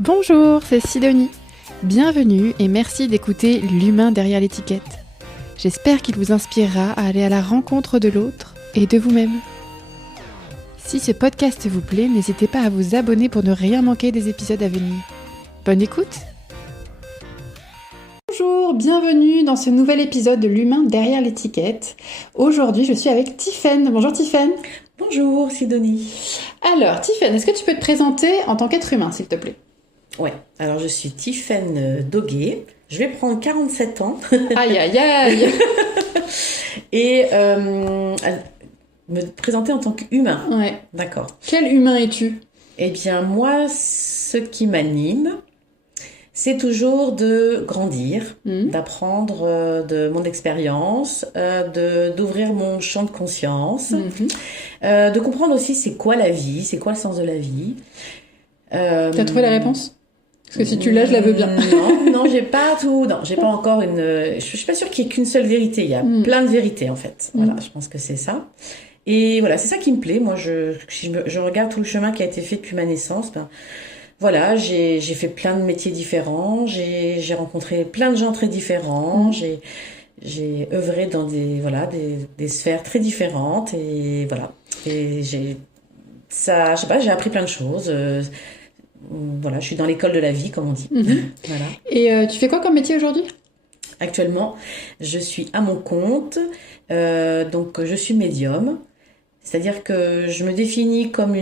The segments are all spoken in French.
Bonjour, c'est Sidonie. Bienvenue et merci d'écouter L'humain derrière l'étiquette. J'espère qu'il vous inspirera à aller à la rencontre de l'autre et de vous-même. Si ce podcast vous plaît, n'hésitez pas à vous abonner pour ne rien manquer des épisodes à venir. Bonne écoute! Bonjour, bienvenue dans ce nouvel épisode de L'humain derrière l'étiquette. Aujourd'hui, je suis avec Tiffaine. Bonjour Tiffaine. Bonjour Sidonie. Alors Tiffaine, est-ce que tu peux te présenter en tant qu'être humain, s'il te plaît? Ouais, alors je suis Tiffaine Doguet, je vais prendre 47 ans. Aïe aïe aïe. Et me présenter en tant qu'humain. Ouais. D'accord. Quel humain es-tu? Eh bien moi, ce qui m'anime, c'est toujours de grandir, d'apprendre de mon expérience, d'ouvrir mon champ de conscience, de comprendre aussi c'est quoi la vie, c'est quoi le sens de la vie. T'as trouvé la réponse? Parce que si tu l'as, je la veux bien. Non, j'ai pas tout. Non, j'ai pas encore une. Je suis pas sûre qu'il y ait qu'une seule vérité. Il y a plein de vérités en fait. Voilà, je pense que c'est ça. Et voilà, c'est ça qui me plaît. Moi, je regarde tout le chemin qui a été fait depuis ma naissance. Ben, voilà, j'ai fait plein de métiers différents. J'ai rencontré plein de gens très différents. J'ai œuvré dans des sphères très différentes et voilà. Et je sais pas, j'ai appris plein de choses. Voilà, je suis dans l'école de la vie, comme on dit. Voilà. Et tu fais quoi comme métier aujourd'hui? Actuellement, je suis à mon compte, donc je suis médium. C'est-à-dire que je me définis comme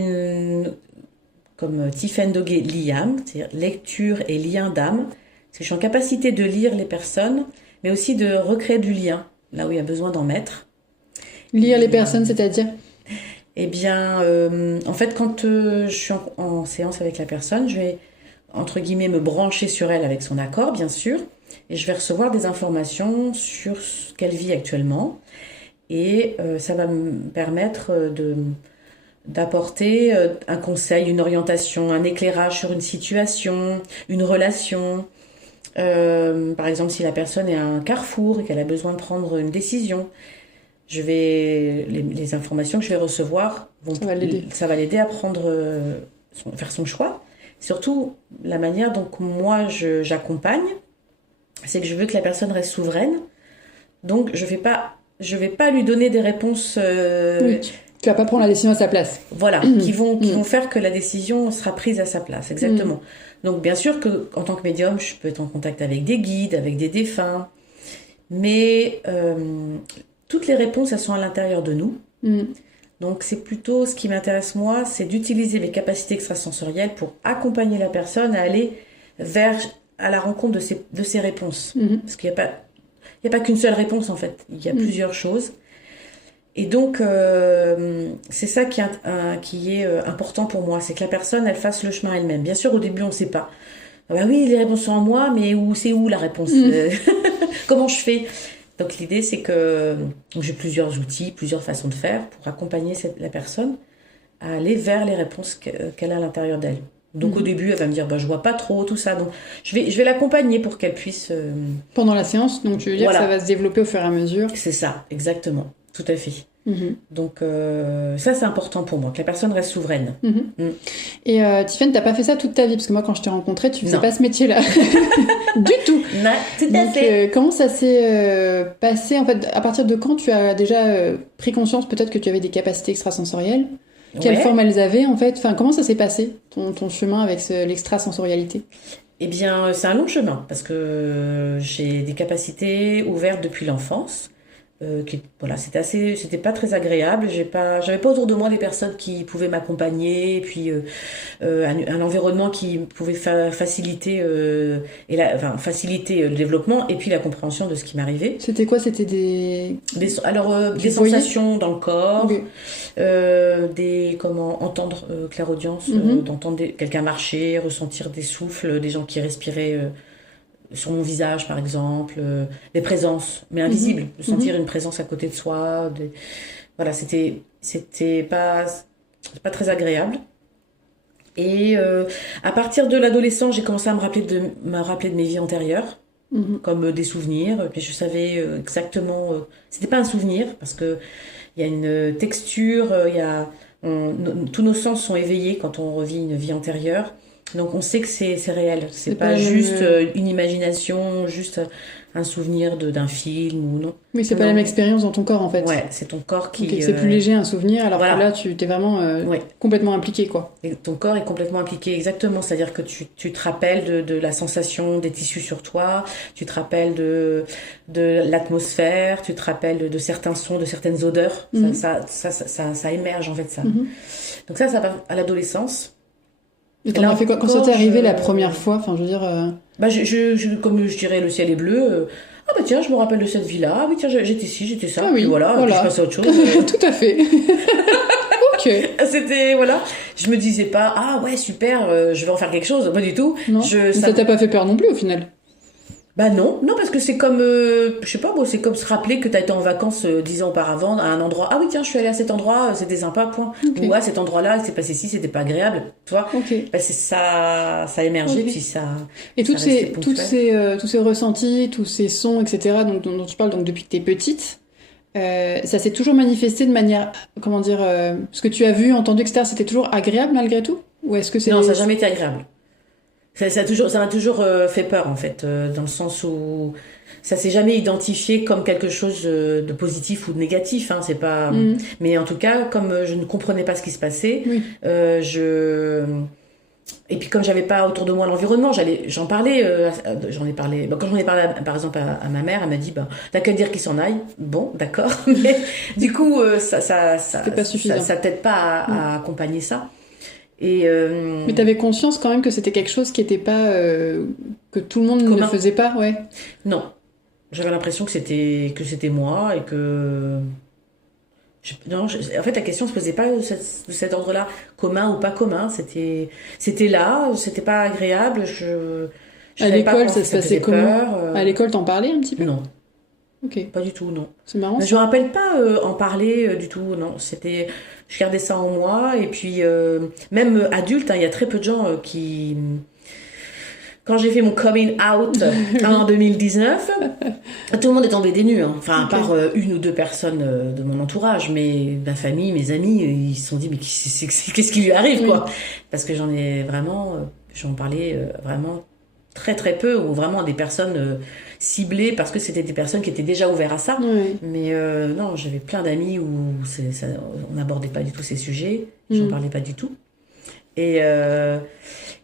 Tiffaine Doguet Liam, c'est-à-dire lecture et lien d'âme. Parce que je suis en capacité de lire les personnes, mais aussi de recréer du lien, là où il y a besoin d'en mettre. Lire les personnes, c'est-à-dire? Eh bien, en fait, quand je suis en séance avec la personne, je vais, entre guillemets, me brancher sur elle avec son accord, bien sûr, et je vais recevoir des informations sur ce qu'elle vit actuellement. Et ça va me permettre d'apporter un conseil, une orientation, un éclairage sur une situation, une relation. Par exemple, si la personne est à un carrefour et qu'elle a besoin de prendre une décision, les informations que je vais recevoir ça va l'aider à faire son choix. Surtout, la manière dont moi j'accompagne, c'est que je veux que la personne reste souveraine. Donc, je vais pas lui donner des réponses. Oui, tu vas pas prendre la décision à sa place. Voilà, qui vont faire que la décision sera prise à sa place, exactement. Donc, bien sûr que en tant que médium, je peux être en contact avec des guides, avec des défunts, mais toutes les réponses, elles sont à l'intérieur de nous. Donc, c'est plutôt ce qui m'intéresse, moi, c'est d'utiliser mes capacités extrasensorielles pour accompagner la personne à aller à la rencontre de ses réponses. Parce qu'il n'y a pas qu'une seule réponse, en fait. Il y a plusieurs choses. Et donc, c'est ça qui est important pour moi. C'est que la personne, elle fasse le chemin elle-même. Bien sûr, au début, on ne sait pas. Ah bah oui, les réponses sont en moi, mais c'est où la réponse? Comment je fais? Donc l'idée, c'est que j'ai plusieurs outils, plusieurs façons de faire pour accompagner la personne à aller vers les réponses qu'elle a à l'intérieur d'elle. Donc au début, elle va me dire, je vois pas trop tout ça. Donc je vais l'accompagner pour qu'elle puisse... Pendant la séance, donc tu veux dire que ça va se développer au fur et à mesure? C'est ça, exactement. Tout à fait. Donc ça, c'est important pour moi, que la personne reste souveraine. Et Tiffaine, t'as pas fait ça toute ta vie? Parce que moi, quand je t'ai rencontrée, tu faisais pas ce métier-là. Du tout. Non, tout à fait. Comment ça s'est passé, en fait? À partir de quand tu as déjà pris conscience peut-être que tu avais des capacités extrasensorielles? Quelle forme elles avaient, en fait? Enfin, comment ça s'est passé, ton chemin avec l'extrasensorialité? Eh bien, c'est un long chemin, parce que j'ai des capacités ouvertes depuis l'enfance. C'était pas très agréable. J'avais pas autour de moi des personnes qui pouvaient m'accompagner, et puis un environnement qui pouvait faciliter le développement et puis la compréhension de ce qui m'arrivait. C'était quoi? C'était des sensations dans le corps, entendre clairaudience, d'entendre quelqu'un marcher, ressentir des souffles, des gens qui respiraient. Sur mon visage, par exemple, des présences, mais invisibles, de sentir une présence à côté de soi. Voilà, c'était pas très agréable. Et à partir de l'adolescence, j'ai commencé à me rappeler de mes vies antérieures, comme des souvenirs. Puis je savais exactement. C'était pas un souvenir parce que il y a une texture, tous nos sens sont éveillés quand on revit une vie antérieure. Donc on sait que c'est réel. C'est C'est pas pas juste une imagination, juste un souvenir d'un film ou non. Oui, c'est pas Non. la même expérience dans ton corps en fait. Ouais, c'est ton corps qui... Ok, c'est plus léger un souvenir, alors voilà. que là, tu t'es vraiment Ouais. complètement impliqué, quoi. Et ton corps est complètement impliqué, exactement. C'est-à-dire que tu te rappelles de la sensation des tissus sur toi, tu te rappelles de l'atmosphère, tu te rappelles de certains sons, de certaines odeurs. Mhm. Ça émerge en fait, ça. Mhm. Donc ça va à l'adolescence. Et t'en là as fait quoi quand ça encore, t'est arrivé la première fois? Enfin, je veux dire. Bah, comme je dirais, le ciel est bleu. Ah bah tiens, je me rappelle de cette vie-là. Ah oui, tiens, j'étais ci, j'étais ça. Ah oui, puis voilà, puis je passe à autre chose. Tout à fait. Ok. C'était, voilà. Je me disais pas, ah ouais, super, je vais en faire quelque chose. Pas du tout. Non. Mais ça t'a pas fait peur non plus au final. Bah non, parce que c'est comme, je sais pas, bon, c'est comme se rappeler que t'as été en vacances 10 ans auparavant à un endroit. Ah oui, tiens, je suis allée à cet endroit, c'était sympa, point. Okay. Ou à cet endroit-là, il s'est passé ci, c'était pas agréable, tu vois. Okay. Bah, c'est ça a émergé, puis ça. Et tous ces ressentis, tous ces sons, etc., dont tu parles donc depuis que t'es petite, ça s'est toujours manifesté de manière, comment dire, ce que tu as vu, entendu, etc., c'était toujours agréable malgré tout? Ou est-ce que c'est... Non, ça n'a jamais été agréable. Ça m'a toujours fait peur, en fait, dans le sens où ça s'est jamais identifié comme quelque chose de positif ou de négatif, hein, c'est pas... Mais en tout cas, comme je ne comprenais pas ce qui se passait, oui. Et puis comme j'avais pas autour de moi l'environnement, j'en ai parlé, quand j'en ai parlé par exemple à ma mère, elle m'a dit, bah, t'as qu'à dire qu'il s'en aille. Bon, d'accord, mais du coup, ça t'aide pas à accompagner ça. Mais t'avais conscience quand même que c'était quelque chose qui était pas que tout le monde ne faisait pas, ouais. Non, j'avais l'impression que c'était moi et que en fait la question se posait pas de cet ordre-là, commun ou pas commun. C'était là, c'était pas agréable. À l'école, ça se passait comment? À l'école, t'en parlais un petit peu? Non. Ok. Pas du tout, non. C'est marrant. Mais je me rappelle pas en parler du tout, non. Je gardais ça en moi, et puis même adulte, il y a très peu de gens qui... Quand j'ai fait mon coming out en 2019, tout le monde est tombé des nues, hein. Enfin, à part une ou deux personnes de mon entourage, mais ma famille, mes amis, ils se sont dit, mais qu'est-ce qui lui arrive, quoi? Parce que j'en parlais vraiment très très peu, ou vraiment à des personnes ciblées, parce que c'était des personnes qui étaient déjà ouvertes à ça. Oui. Mais non, j'avais plein d'amis où on n'abordait pas du tout ces sujets, j'en parlais pas du tout.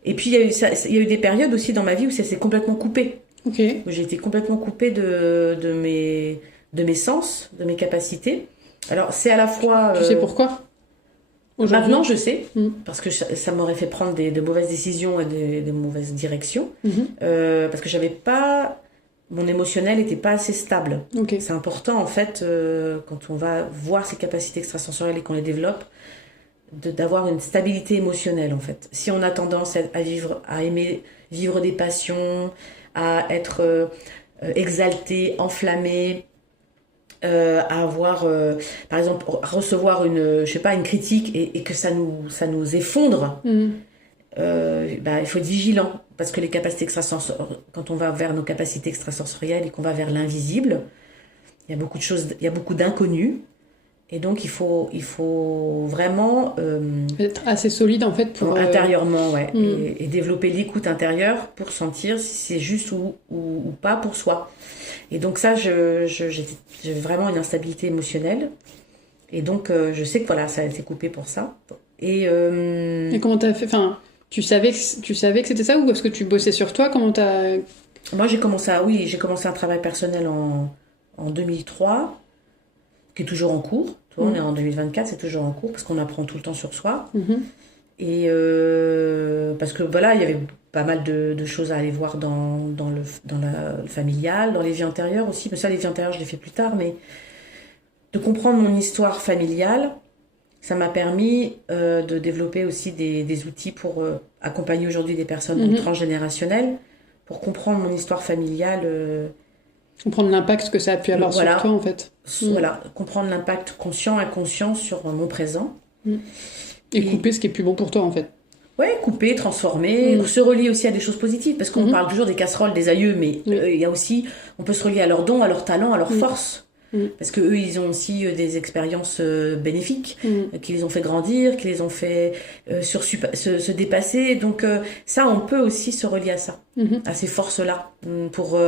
Et puis il y a eu des périodes aussi dans ma vie où ça s'est complètement coupé. Okay. Où j'ai été complètement coupée de mes sens, de mes capacités. Alors c'est à la fois... Tu sais pourquoi? Maintenant je sais, parce que ça m'aurait fait prendre de mauvaises décisions et des mauvaises directions. Parce que j'avais pas... Mon émotionnel n'était pas assez stable. Okay. C'est important en fait, quand on va voir ces capacités extrasensorielles et qu'on les développe, d'avoir une stabilité émotionnelle en fait. Si on a tendance à aimer vivre des passions, à être exalté, enflammé, à avoir par exemple recevoir une critique et que ça nous effondre, il faut être vigilant, parce que les capacités extrasensorielles, quand on va vers nos capacités extrasensorielles et qu'on va vers l'invisible, il y a beaucoup de choses, il y a beaucoup d'inconnus. Et donc il faut vraiment être assez solide en fait pour intérieurement, ouais, et développer l'écoute intérieure pour sentir si c'est juste ou pas pour soi. Et donc ça, j'avais vraiment une instabilité émotionnelle, et donc je sais que voilà, ça a été coupé pour ça. Et comment t'as fait? Enfin, tu savais que c'était ça, ou parce que tu bossais sur toi? Comment t'as... Moi j'ai commencé un travail personnel en 2003, qui est toujours en cours. On est en 2024, c'est toujours en cours, parce qu'on apprend tout le temps sur soi. Et parce que voilà, il y avait pas mal de choses à aller voir dans le familial, dans les vies antérieures aussi. Mais ça, les vies antérieures, je l'ai fait plus tard. Mais de comprendre mon histoire familiale, ça m'a permis de développer aussi des outils pour accompagner aujourd'hui des personnes transgénérationnelles, pour comprendre mon histoire familiale. Comprendre l'impact que ça a pu avoir sur toi, en fait. Voilà, comprendre l'impact conscient et inconscient sur mon présent. Et couper ce qui est plus bon pour toi, en fait. Ouais, couper, transformer, se relier aussi à des choses positives, parce qu'on parle toujours des casseroles, des aïeux, mais il y a aussi, on peut se relier à leurs dons, à leurs talents, à leurs forces. Parce que eux, ils ont aussi des expériences bénéfiques, qui les ont fait grandir, qui les ont fait se dépasser. Donc ça, on peut aussi se relier à ça, à ces forces-là, pour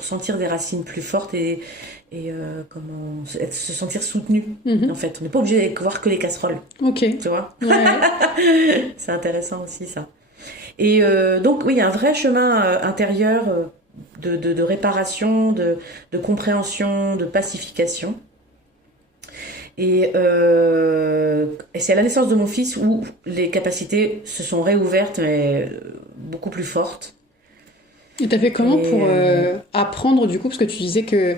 sentir des racines plus fortes et se sentir soutenu. En fait, on n'est pas obligé de voir que les casseroles. Ok. Tu vois. Ouais. C'est intéressant aussi ça. Et donc oui, il y a un vrai chemin intérieur de réparation, de compréhension, de pacification. Et c'est à la naissance de mon fils où les capacités se sont réouvertes, mais beaucoup plus fortes. Et t'as fait comment pour apprendre du coup, parce que tu disais que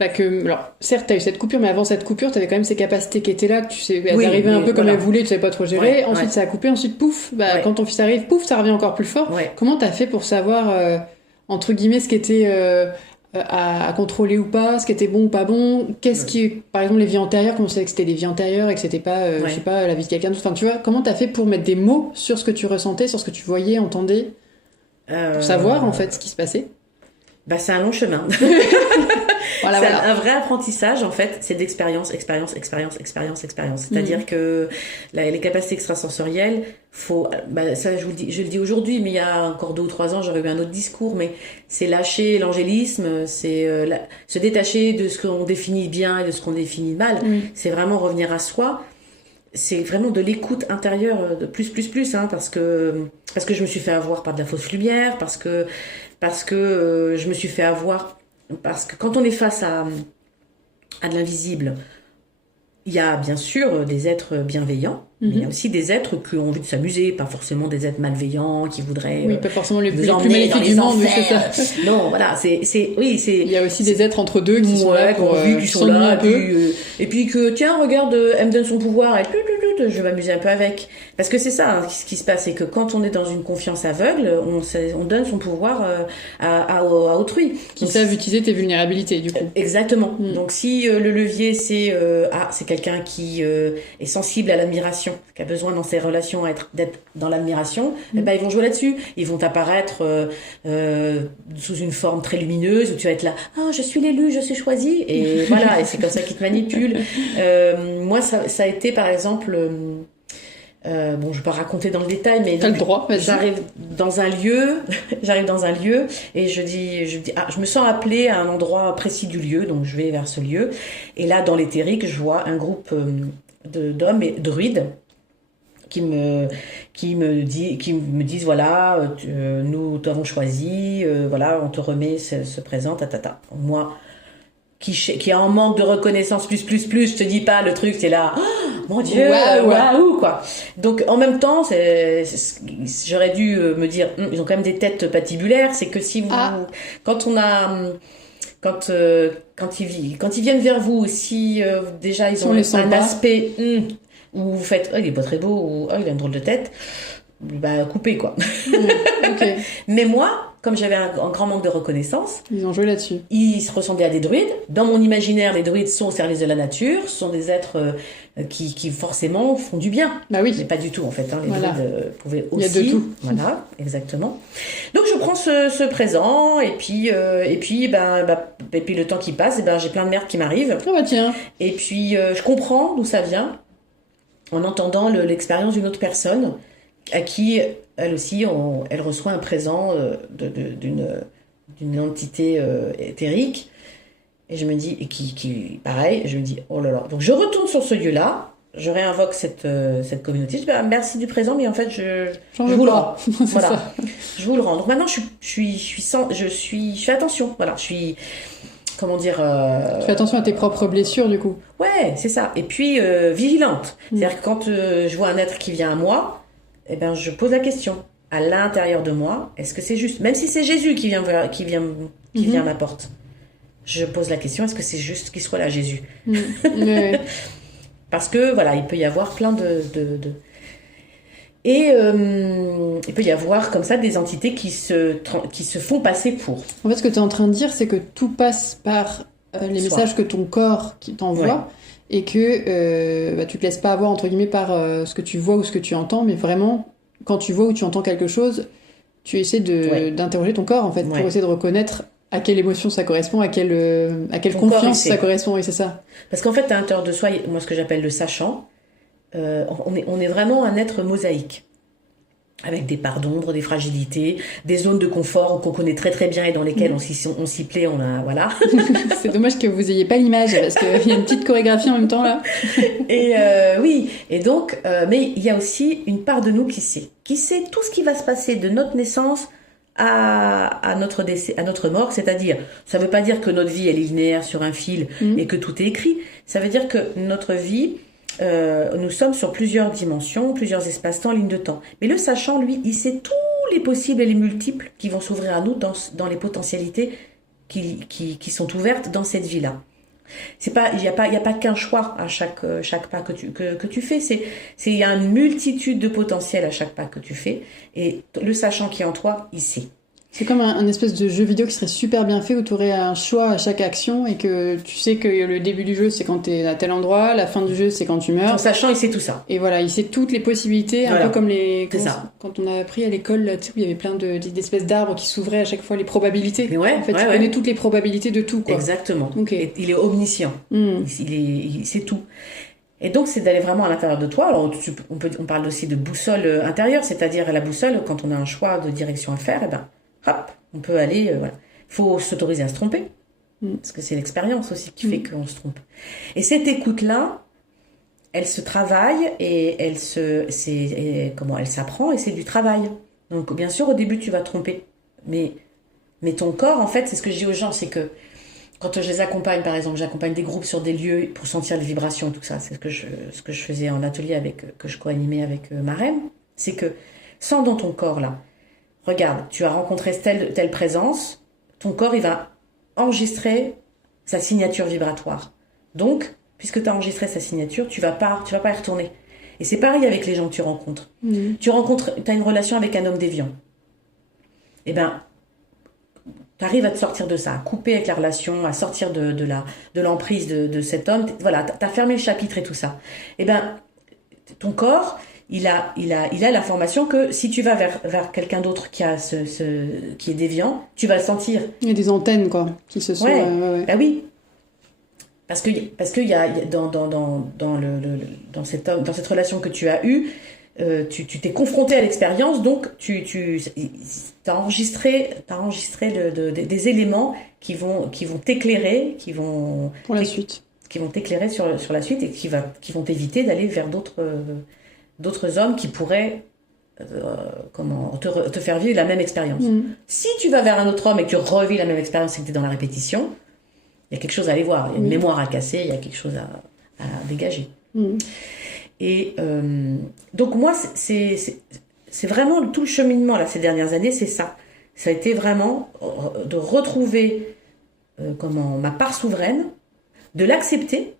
alors, certes, t'as eu cette coupure, mais avant cette coupure, t'avais quand même ces capacités qui étaient là, que tu sais, elles arrivaient un peu comme elles voulaient, tu savais pas trop gérer. Ensuite, ça a coupé, ensuite, pouf, quand ton fils arrive, pouf, ça revient encore plus fort. Comment t'as fait pour savoir, entre guillemets, ce qui était à contrôler ou pas, ce qui était bon ou pas bon? Qu'est-ce qui, par exemple, les vies antérieures, comment on savait que c'était des vies antérieures et que c'était pas, je sais pas, la vie de quelqu'un d'autre? Enfin, tu vois, comment t'as fait pour mettre des mots sur ce que tu ressentais, sur ce que tu voyais, entendais, pour savoir, en fait, ce qui se passait? C'est un long chemin. Un vrai apprentissage, en fait, c'est d'expérience, expérience. C'est-à-dire que les capacités extrasensorielles, ça je le dis aujourd'hui, mais il y a encore 2 ou 3 ans, j'aurais eu un autre discours, mais c'est lâcher l'angélisme, c'est se détacher de ce qu'on définit bien et de ce qu'on définit mal. C'est vraiment revenir à soi. C'est vraiment de l'écoute intérieure de plus, parce que je me suis fait avoir par de la fausse lumière, parce que je me suis fait avoir, parce que quand on est face à de l'invisible, il y a bien sûr des êtres bienveillants, mais il y a aussi des êtres qui ont envie de s'amuser, pas forcément des êtres malveillants qui voudraient pas forcément les plus maléfiques du monde, mais c'est ça. Non, voilà, il y a aussi des êtres entre deux qui sont là pour qui sont là, et puis que tiens, regarde, elle me donne son pouvoir, et je vais m'amuser un peu avec. Parce que c'est ça, ce qui se passe, c'est que quand on est dans une confiance aveugle, on donne son pouvoir à autrui. Qui savent utiliser tes vulnérabilités, du coup. Exactement. Donc si le levier c'est quelqu'un qui est sensible à l'admiration, qui a besoin dans ses relations d'être dans l'admiration, ils vont jouer là-dessus. Ils vont apparaître sous une forme très lumineuse où tu vas être là, je suis l'élu, je suis choisi, et voilà, et c'est comme ça qu'ils te manipulent. Moi, ça a été par exemple, je vais pas raconter dans le détail, mais t'as le droit, vas-y. J'arrive dans un lieu et je dis, je me sens appelée à un endroit précis du lieu, donc je vais vers ce lieu, et là dans l'éthérique, je vois un groupe d'hommes et de druides qui me disent voilà, nous t'avons choisi, voilà, on te remet ce présent, Moi qui est en manque de reconnaissance plus, je te dis pas le truc, c'est là, mon Dieu, waouh, quoi. Donc en même temps, j'aurais dû me dire, ils ont quand même des têtes patibulaires, c'est que si vous, quand ils viennent vers vous, si déjà ils ont un aspect où vous faites, il est pas très beau, ou il a une drôle de tête, coupez, quoi. Okay. Mais moi, comme j'avais un grand manque de reconnaissance, ils ont joué là-dessus. Ils se ressemblaient à des druides. Dans mon imaginaire, les druides sont au service de la nature, ce sont des êtres qui forcément font du bien. Oui. Mais pas du tout, en fait. Les druides pouvaient aussi. Il y a de tout. Voilà, exactement. Donc je prends ce présent, et puis le temps qui passe, j'ai plein de merde qui m'arrive. Tiens. Et puis je comprends d'où ça vient en entendant l'expérience d'une autre personne à qui elle aussi elle reçoit un présent d'une entité éthérique, et je me dis, et qui pareil, je me dis oh là là. Donc je retourne sur ce lieu-là, je réinvoque cette communauté, je dis merci du présent, mais en fait je vous le rends. Voilà. Je vous le rends. Donc maintenant je fais attention, voilà, je suis, comment dire, tu fais attention à tes propres blessures, du coup. Ouais, c'est ça. Et puis vigilante. C'est-à-dire que quand je vois un être qui vient à moi, je pose la question à l'intérieur de moi, est-ce que c'est juste, même si c'est Jésus qui vient à ma porte, je pose la question, est-ce que c'est juste qu'il soit là, Jésus? Parce que voilà, il peut y avoir plein et il peut y avoir comme ça des entités qui se font passer pour. En fait, ce que tu es en train de dire, c'est que tout passe par les messages que ton corps qui t'envoie, et que tu te laisses pas avoir, entre guillemets, par ce que tu vois ou ce que tu entends, mais vraiment, quand tu vois ou tu entends quelque chose, tu essaies d'interroger ton corps, en fait, pour essayer de reconnaître à quelle émotion ça correspond, à quelle confiance ça correspond, et c'est ça. Parce qu'en fait, à l'intérieur de soi, moi, ce que j'appelle le sachant, on est vraiment un être mosaïque, avec des parts d'ombre, des fragilités, des zones de confort qu'on connaît très très bien et dans lesquelles on s'y plaît, voilà. C'est dommage que vous ayez pas l'image, parce qu'il y a une petite chorégraphie en même temps là. Et oui, et donc, mais il y a aussi une part de nous qui sait tout ce qui va se passer de notre naissance à notre décès, à notre mort, c'est-à-dire, ça veut pas dire que notre vie elle est linéaire sur un fil et que tout est écrit, ça veut dire que notre vie, nous sommes sur plusieurs dimensions, plusieurs espaces-temps, lignes de temps. Mais le sachant, lui, il sait tous les possibles et les multiples qui vont s'ouvrir à nous dans les potentialités qui sont ouvertes dans cette vie-là. C'est pas, il y a pas qu'un choix à chaque pas que tu fais. Il y a une multitude de potentiels à chaque pas que tu fais. Et le sachant qui est en toi, il sait. C'est comme un espèce de jeu vidéo qui serait super bien fait où tu aurais un choix à chaque action et que tu sais que le début du jeu c'est quand tu es à tel endroit, la fin du jeu c'est quand tu meurs. En sachant, il sait tout ça. Et voilà, il sait toutes les possibilités, voilà. Un peu comme quand on a appris à l'école, tu sais, où il y avait plein d'espèces d'arbres qui s'ouvraient à chaque fois les probabilités. Mais ouais, en fait, il connaît toutes les probabilités de tout, quoi. Exactement. Okay. Et il est omniscient. Il sait tout. Et donc, c'est d'aller vraiment à l'intérieur de toi. Alors, on parle aussi de boussole intérieure, c'est-à-dire la boussole, quand on a un choix de direction à faire, hop, on peut aller, voilà. Il faut s'autoriser à se tromper. Parce que c'est l'expérience aussi qui fait qu'on se trompe. Et cette écoute-là, elle se travaille et elle s'apprend et c'est du travail. Donc, bien sûr, au début, tu vas te tromper. Mais ton corps, en fait, c'est ce que je dis aux gens, c'est que quand je les accompagne, par exemple, j'accompagne des groupes sur des lieux pour sentir les vibrations, tout ça. C'est ce que je faisais en atelier que je co-animais avec Marem. C'est que, sens dans ton corps, là, regarde, tu as rencontré telle présence, ton corps, il va enregistrer sa signature vibratoire. Donc, puisque tu as enregistré sa signature, tu vas pas y retourner. Et c'est pareil avec les gens que tu rencontres. Tu as une relation avec un homme déviant. Eh ben, tu arrives à te sortir de ça, à couper avec la relation, à sortir de l'emprise de cet homme. Voilà, tu as fermé le chapitre et tout ça. Eh ben, ton corps, il a l'information que si tu vas vers quelqu'un d'autre qui est déviant, tu vas le sentir. Il y a des antennes, quoi, qui se sont... Ouais. Bah oui. Parce que il y a dans cette relation que tu as eue, tu t'es confronté à l'expérience, donc t'as enregistré des éléments qui vont t'éclairer, pour la suite, qui vont t'éclairer sur la suite et qui vont t'éviter d'aller vers d'autres hommes qui pourraient te faire vivre la même expérience. Si tu vas vers un autre homme et que tu revis la même expérience et que tu es dans la répétition, il y a quelque chose à aller voir, il y a une mémoire à casser, il y a quelque chose à dégager. Et donc moi, c'est vraiment tout le cheminement là ces dernières années, c'est ça. Ça a été vraiment de retrouver ma part souveraine, de l'accepter,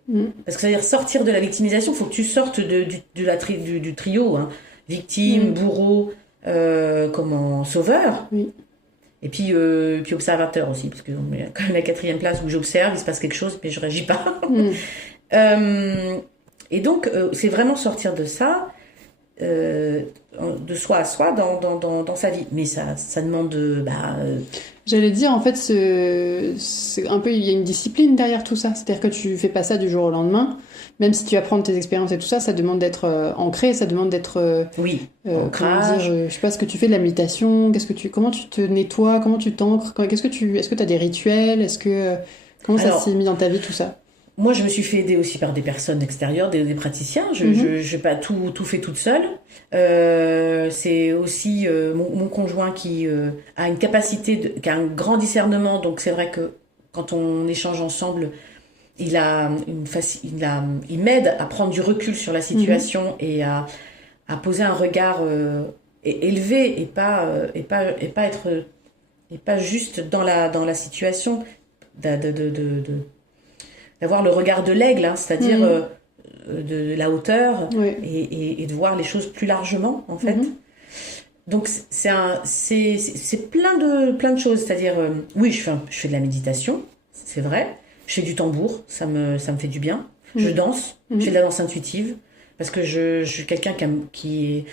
parce que ça veut dire sortir de la victimisation. Il faut que tu sortes du trio, hein, victime, bourreau, sauveur. Et puis observateur aussi, parce que quand même la quatrième place où j'observe, il se passe quelque chose, mais je réagis pas. Et donc, c'est vraiment sortir de ça, de soi à soi dans sa vie. Mais ça demande J'allais dire, en fait, c'est un peu, il y a une discipline derrière tout ça. C'est-à-dire que tu fais pas ça du jour au lendemain. Même si tu apprends tes expériences et tout ça, ça demande d'être ancré, ça demande d'être... ancrage. Je sais pas, ce que tu fais de la méditation, comment tu te nettoies, comment tu t'ancres, est-ce que tu as des rituels, comment ça s'est mis dans ta vie tout ça? Moi, je me suis fait aider aussi par des personnes extérieures, des praticiens. Je n'ai pas tout fait toute seule. C'est aussi mon conjoint qui a une capacité, qui a un grand discernement. Donc, c'est vrai que quand on échange ensemble, il m'aide à prendre du recul sur la situation et à poser un regard élevé et pas juste dans la situation d'avoir le regard de l'aigle, hein, c'est-à-dire de la hauteur et de voir les choses plus largement en fait. Donc c'est plein de choses, c'est-à-dire oui, je fais de la méditation, c'est vrai. Je fais du tambour, ça me fait du bien. Je danse, je fais de la danse intuitive parce que je suis quelqu'un qui est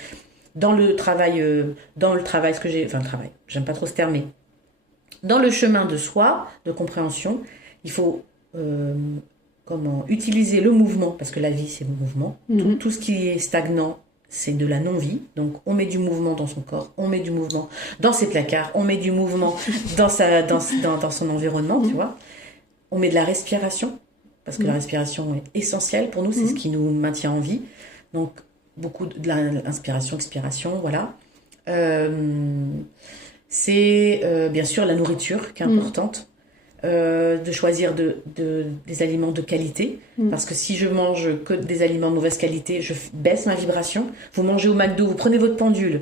dans le travail, j'aime pas trop ce terme, mais dans le chemin de soi, de compréhension, il faut utiliser le mouvement, parce que la vie, c'est le mouvement. Tout ce qui est stagnant, c'est de la non-vie. Donc, on met du mouvement dans son corps, on met du mouvement dans ses placards, on met du mouvement dans son environnement, tu vois. On met de la respiration, parce que la respiration est essentielle pour nous, c'est ce qui nous maintient en vie. Donc, beaucoup de l'inspiration, expiration, voilà. C'est bien sûr la nourriture qui est importante. De choisir des aliments de qualité, parce que si je mange que des aliments de mauvaise qualité, je baisse ma vibration. Vous mangez au McDo, vous prenez votre pendule,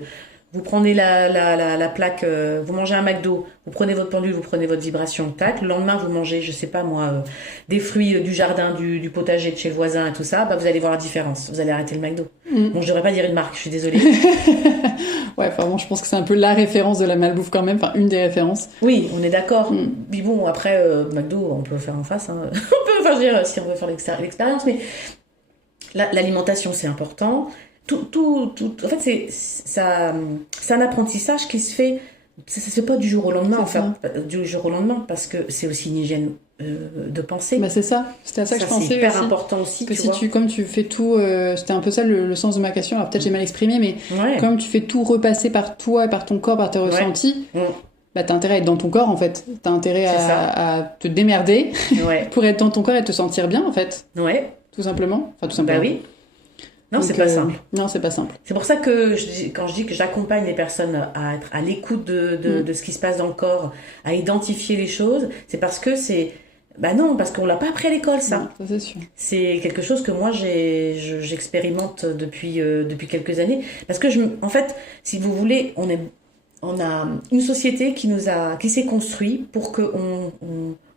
vous prenez la plaque, vous mangez un McDo, vous prenez votre pendule, vous prenez votre vibration, tac, le lendemain vous mangez, je sais pas moi, des fruits du jardin, du potager de chez le voisin et tout ça, bah vous allez voir la différence, vous allez arrêter le McDo. Bon, je devrais pas dire une marque, je suis désolée. Ouais, enfin bon, je pense que c'est un peu la référence de la malbouffe quand même, enfin une des références. Oui, on est d'accord. Puis bon, après, McDo, on peut le faire en face, hein. On peut faire dire si on veut faire l'expérience, mais l'alimentation, c'est important. En fait, c'est un apprentissage qui se fait, ça se fait pas du jour au lendemain, du jour au lendemain, parce que c'est aussi une hygiène de pensée. Bah c'est ça, c'était à ça que je pensais. C'est hyper important aussi. Que comme tu fais tout, c'était un peu ça le sens de ma question. Alors peut-être j'ai mal exprimé, mais comme tu fais tout repasser par toi, par ton corps, par tes ressentis, bah t'as intérêt à être dans ton corps en fait. T'as intérêt à te démerder pour être dans ton corps et te sentir bien en fait. Ouais. Tout simplement. Enfin tout simplement. Bah oui. Non, donc, c'est pas simple. Non, c'est pas simple. C'est pour ça que quand je dis que j'accompagne les personnes à être à l'écoute de ce qui se passe dans le corps, à identifier les choses, c'est parce que parce qu'on l'a pas appris à l'école, ça. Non, ça c'est sûr. C'est quelque chose que moi j'expérimente depuis quelques années, parce que en fait, si vous voulez, on a une société qui s'est construite pour que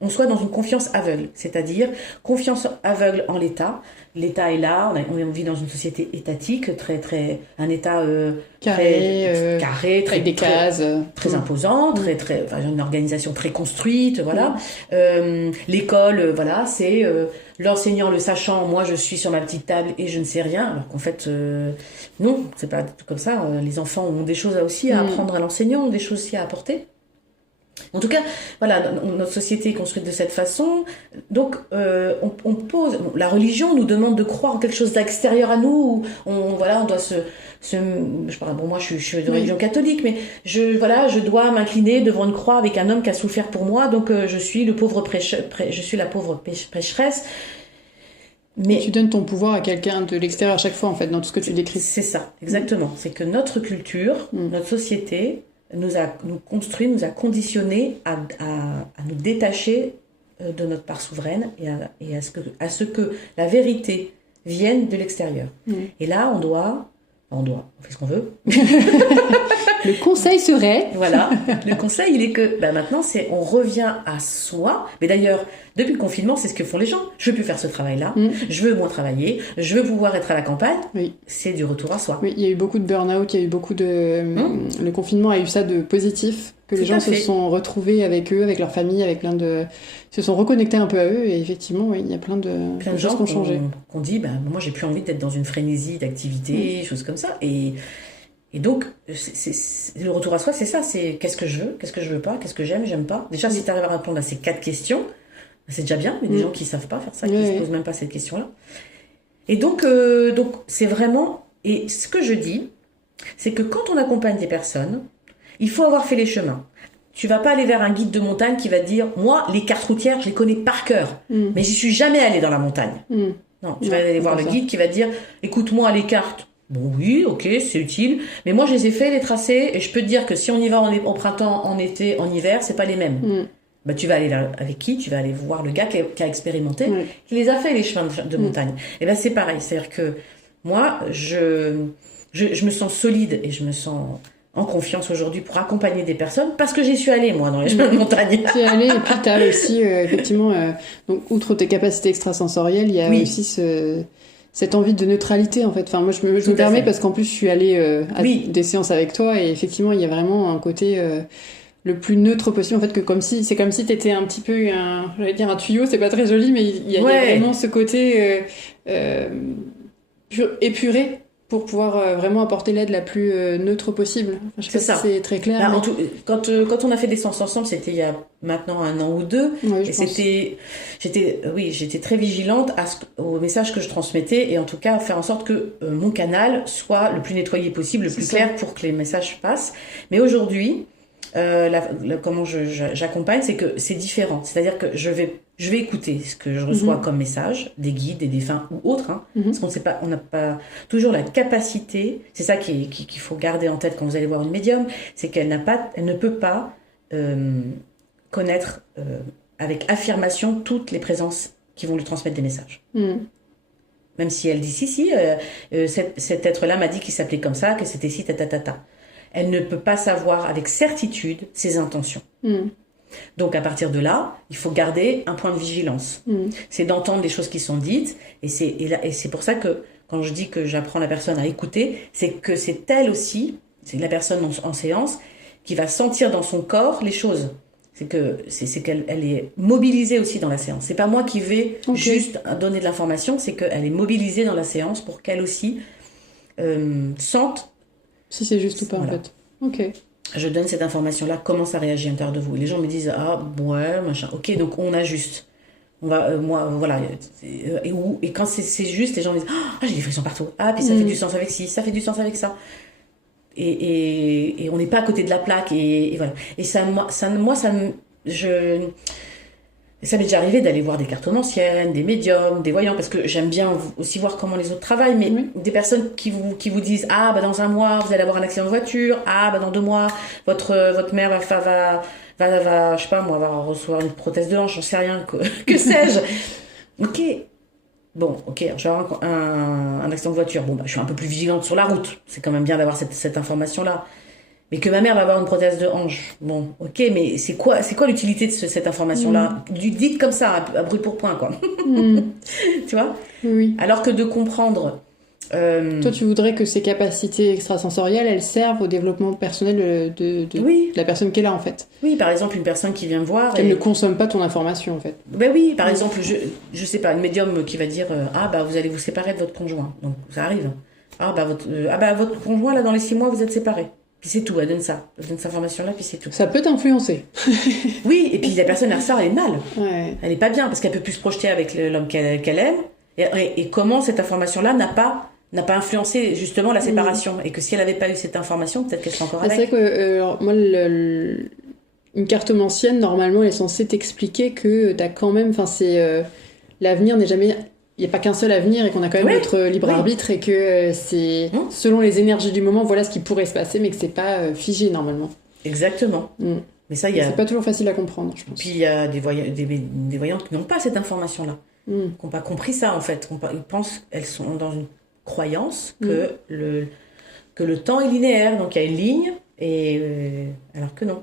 on soit dans une confiance aveugle, c'est-à-dire confiance aveugle en l'État. L'État est là, on vit dans une société étatique, un État carré, très, avec des cases, très imposant, une organisation très construite, voilà. L'école, voilà, c'est l'enseignant le sachant, moi je suis sur ma petite table et je ne sais rien, alors qu'en fait non, c'est pas tout comme ça. Les enfants ont des choses aussi à apprendre à l'enseignant, ont des choses aussi à apporter. En tout cas, voilà, notre société est construite de cette façon. Donc, on pose. La religion nous demande de croire en quelque chose d'extérieur à nous. On doit moi, je suis de religion catholique, mais je dois m'incliner devant une croix avec un homme qui a souffert pour moi. Donc, je suis la pauvre pécheresse. Mais tu donnes ton pouvoir à quelqu'un de l'extérieur à chaque fois, en fait, dans tout ce que tu décris. C'est ça, exactement. C'est que notre culture, notre société nous a conditionnés à nous détacher de notre part souveraine et à ce que la vérité vienne de l'extérieur. Et là, on fait ce qu'on veut. Le conseil serait... Voilà, le conseil, il est que maintenant, on revient à soi. Mais d'ailleurs, depuis le confinement, c'est ce que font les gens. Je veux plus faire ce travail-là, je veux moins travailler, je veux pouvoir être à la campagne. Oui. C'est du retour à soi. Oui, il y a eu beaucoup de burn-out, il y a eu beaucoup de... Le confinement a eu ça de positif, que les gens se sont retrouvés avec eux, avec leur famille, avec plein de... se sont reconnectés un peu à eux, et effectivement, il y a plein de gens qui ont changé. Qu'on dit, moi, j'ai plus envie d'être dans une frénésie d'activité, choses comme ça, et donc, le retour à soi, c'est ça, c'est qu'est-ce que je veux pas, qu'est-ce que j'aime pas. Déjà, si tu arrives à répondre à ces 4 questions, c'est déjà bien. Il y a des gens qui savent pas faire ça, qui se posent même pas cette question-là. Et donc c'est vraiment... Et ce que je dis, c'est que quand on accompagne des personnes, il faut avoir fait les chemins. Tu vas pas aller vers un guide de montagne qui va te dire, moi, les cartes routières, je les connais par cœur, mais j'y suis jamais allée dans la montagne. Non, tu vas aller voir le guide qui va te dire, écoute-moi les cartes. Bon oui, ok, c'est utile, mais moi je les ai fait les tracés et je peux te dire que si on y va au printemps, en été, en hiver, c'est pas les mêmes. Tu vas aller avec qui? Tu vas aller voir le gars qui a expérimenté, qui les a fait les chemins de montagne. Et c'est pareil, c'est-à-dire que moi je me sens solide et je me sens en confiance aujourd'hui pour accompagner des personnes parce que j'y suis allée moi dans les chemins de montagne. Tu es allée et puis tu as aussi effectivement donc outre tes capacités extrasensorielles, il y a aussi cette envie de neutralité en fait. Enfin moi je me permets parce qu'en plus je suis allée à des séances avec toi et effectivement il y a vraiment un côté le plus neutre possible en fait, que c'est comme si t'étais un petit peu j'allais dire un tuyau, c'est pas très joli, mais il y a vraiment ce côté épuré pour pouvoir vraiment apporter l'aide la plus neutre possible. Enfin, je sais C'est pas ça. si c'est très clair. Là, Mais... quand on a fait des séances ensemble, c'était il y a maintenant 1 an ou 2, Ouais, et je pense. j'étais très vigilante au message que je transmettais, et en tout cas à faire en sorte que mon canal soit le plus nettoyé possible, le C'est plus ça. clair pour que les messages passent. Mais aujourd'hui, comment j'accompagne, c'est que c'est différent. C'est-à-dire que je vais écouter ce que je reçois comme message, des guides, des défunts ou autres, hein, parce qu'on sait pas, on n'a pas toujours la capacité. C'est ça qu'il faut garder en tête quand vous allez voir une médium, c'est qu'elle ne peut pas connaître avec affirmation toutes les présences qui vont lui transmettre des messages. Même si elle dit si, cet être-là m'a dit qu'il s'appelait comme ça, que c'était si, ta. Elle ne peut pas savoir avec certitude ses intentions. Donc à partir de là, il faut garder un point de vigilance. C'est d'entendre les choses qui sont dites, et c'est pour ça que quand je dis que j'apprends la personne à écouter, c'est que c'est elle aussi, c'est la personne en séance, qui va sentir dans son corps les choses. C'est qu'elle est mobilisée aussi dans la séance. C'est pas moi qui vais juste donner de l'information, c'est qu'elle est mobilisée dans la séance pour qu'elle aussi sente si c'est juste ou pas, voilà. En fait. Ok. Je donne cette information-là, comment ça réagit à l'intérieur de vous. Et les gens me disent, ah, ouais, machin. Ok, donc on ajuste. On va, moi, voilà. Et quand c'est juste, les gens me disent, ah, j'ai des frissons partout. Ah, puis ça fait du sens avec ci, ça fait du sens avec ça. Et on n'est pas à côté de la plaque. Et voilà. Et ça m'est déjà arrivé d'aller voir des cartomanciennes, des médiums, des voyants, parce que j'aime bien aussi voir comment les autres travaillent, mais des personnes qui vous disent, ah, bah, dans 1 mois, vous allez avoir un accident de voiture, ah, bah, dans 2 mois, votre mère va, je sais pas, moi, va recevoir une prothèse de hanche, j'en sais rien, que sais-je. Ok. Bon, ok, je vais avoir un accident de voiture. Bon, bah, je suis un peu plus vigilante sur la route. C'est quand même bien d'avoir cette information-là. Mais que ma mère va avoir une prothèse de hanche. Bon, ok, mais c'est quoi l'utilité de cette information-là? Dites comme ça, à brûle pour point, quoi. Tu vois? Oui. Alors que de comprendre... Toi, tu voudrais que ces capacités extrasensorielles, elles servent au développement personnel de la personne qui est là, en fait. Oui, par exemple, une personne qui vient me voir... Qu'elle ne consomme pas ton information, en fait. Ben oui, par exemple, je sais pas, une médium qui va dire ah, bah, vous allez vous séparer de votre conjoint. Donc, ça arrive. Ah, bah, votre conjoint, là, dans les 6 mois, vous êtes séparés. Puis c'est tout, elle donne ça. Elle donne cette information-là, puis c'est tout. Ça peut t'influencer. Oui, et puis la personne, elle ressort, elle est mal. Ouais. Elle est pas bien, parce qu'elle peut plus se projeter avec l'homme qu'elle aime. Et comment cette information-là n'a pas influencé justement la séparation. Et que si elle n'avait pas eu cette information, peut-être qu'elle serait encore avec. C'est vrai que moi, une cartomancienne, normalement, elle est censée t'expliquer que t'as quand même... Enfin, l'avenir n'est jamais... Il n'y a pas qu'un seul avenir et qu'on a quand même notre libre arbitre et que c'est selon les énergies du moment, voilà ce qui pourrait se passer, mais que c'est pas figé normalement. Exactement. Mais ça, c'est pas toujours facile à comprendre, je pense. Puis il y a des voyantes qui n'ont pas cette information-là, qui n'ont pas compris ça en fait. Ils pensent qu'elles sont dans une croyance que le temps est linéaire, donc il y a une ligne. Alors que non.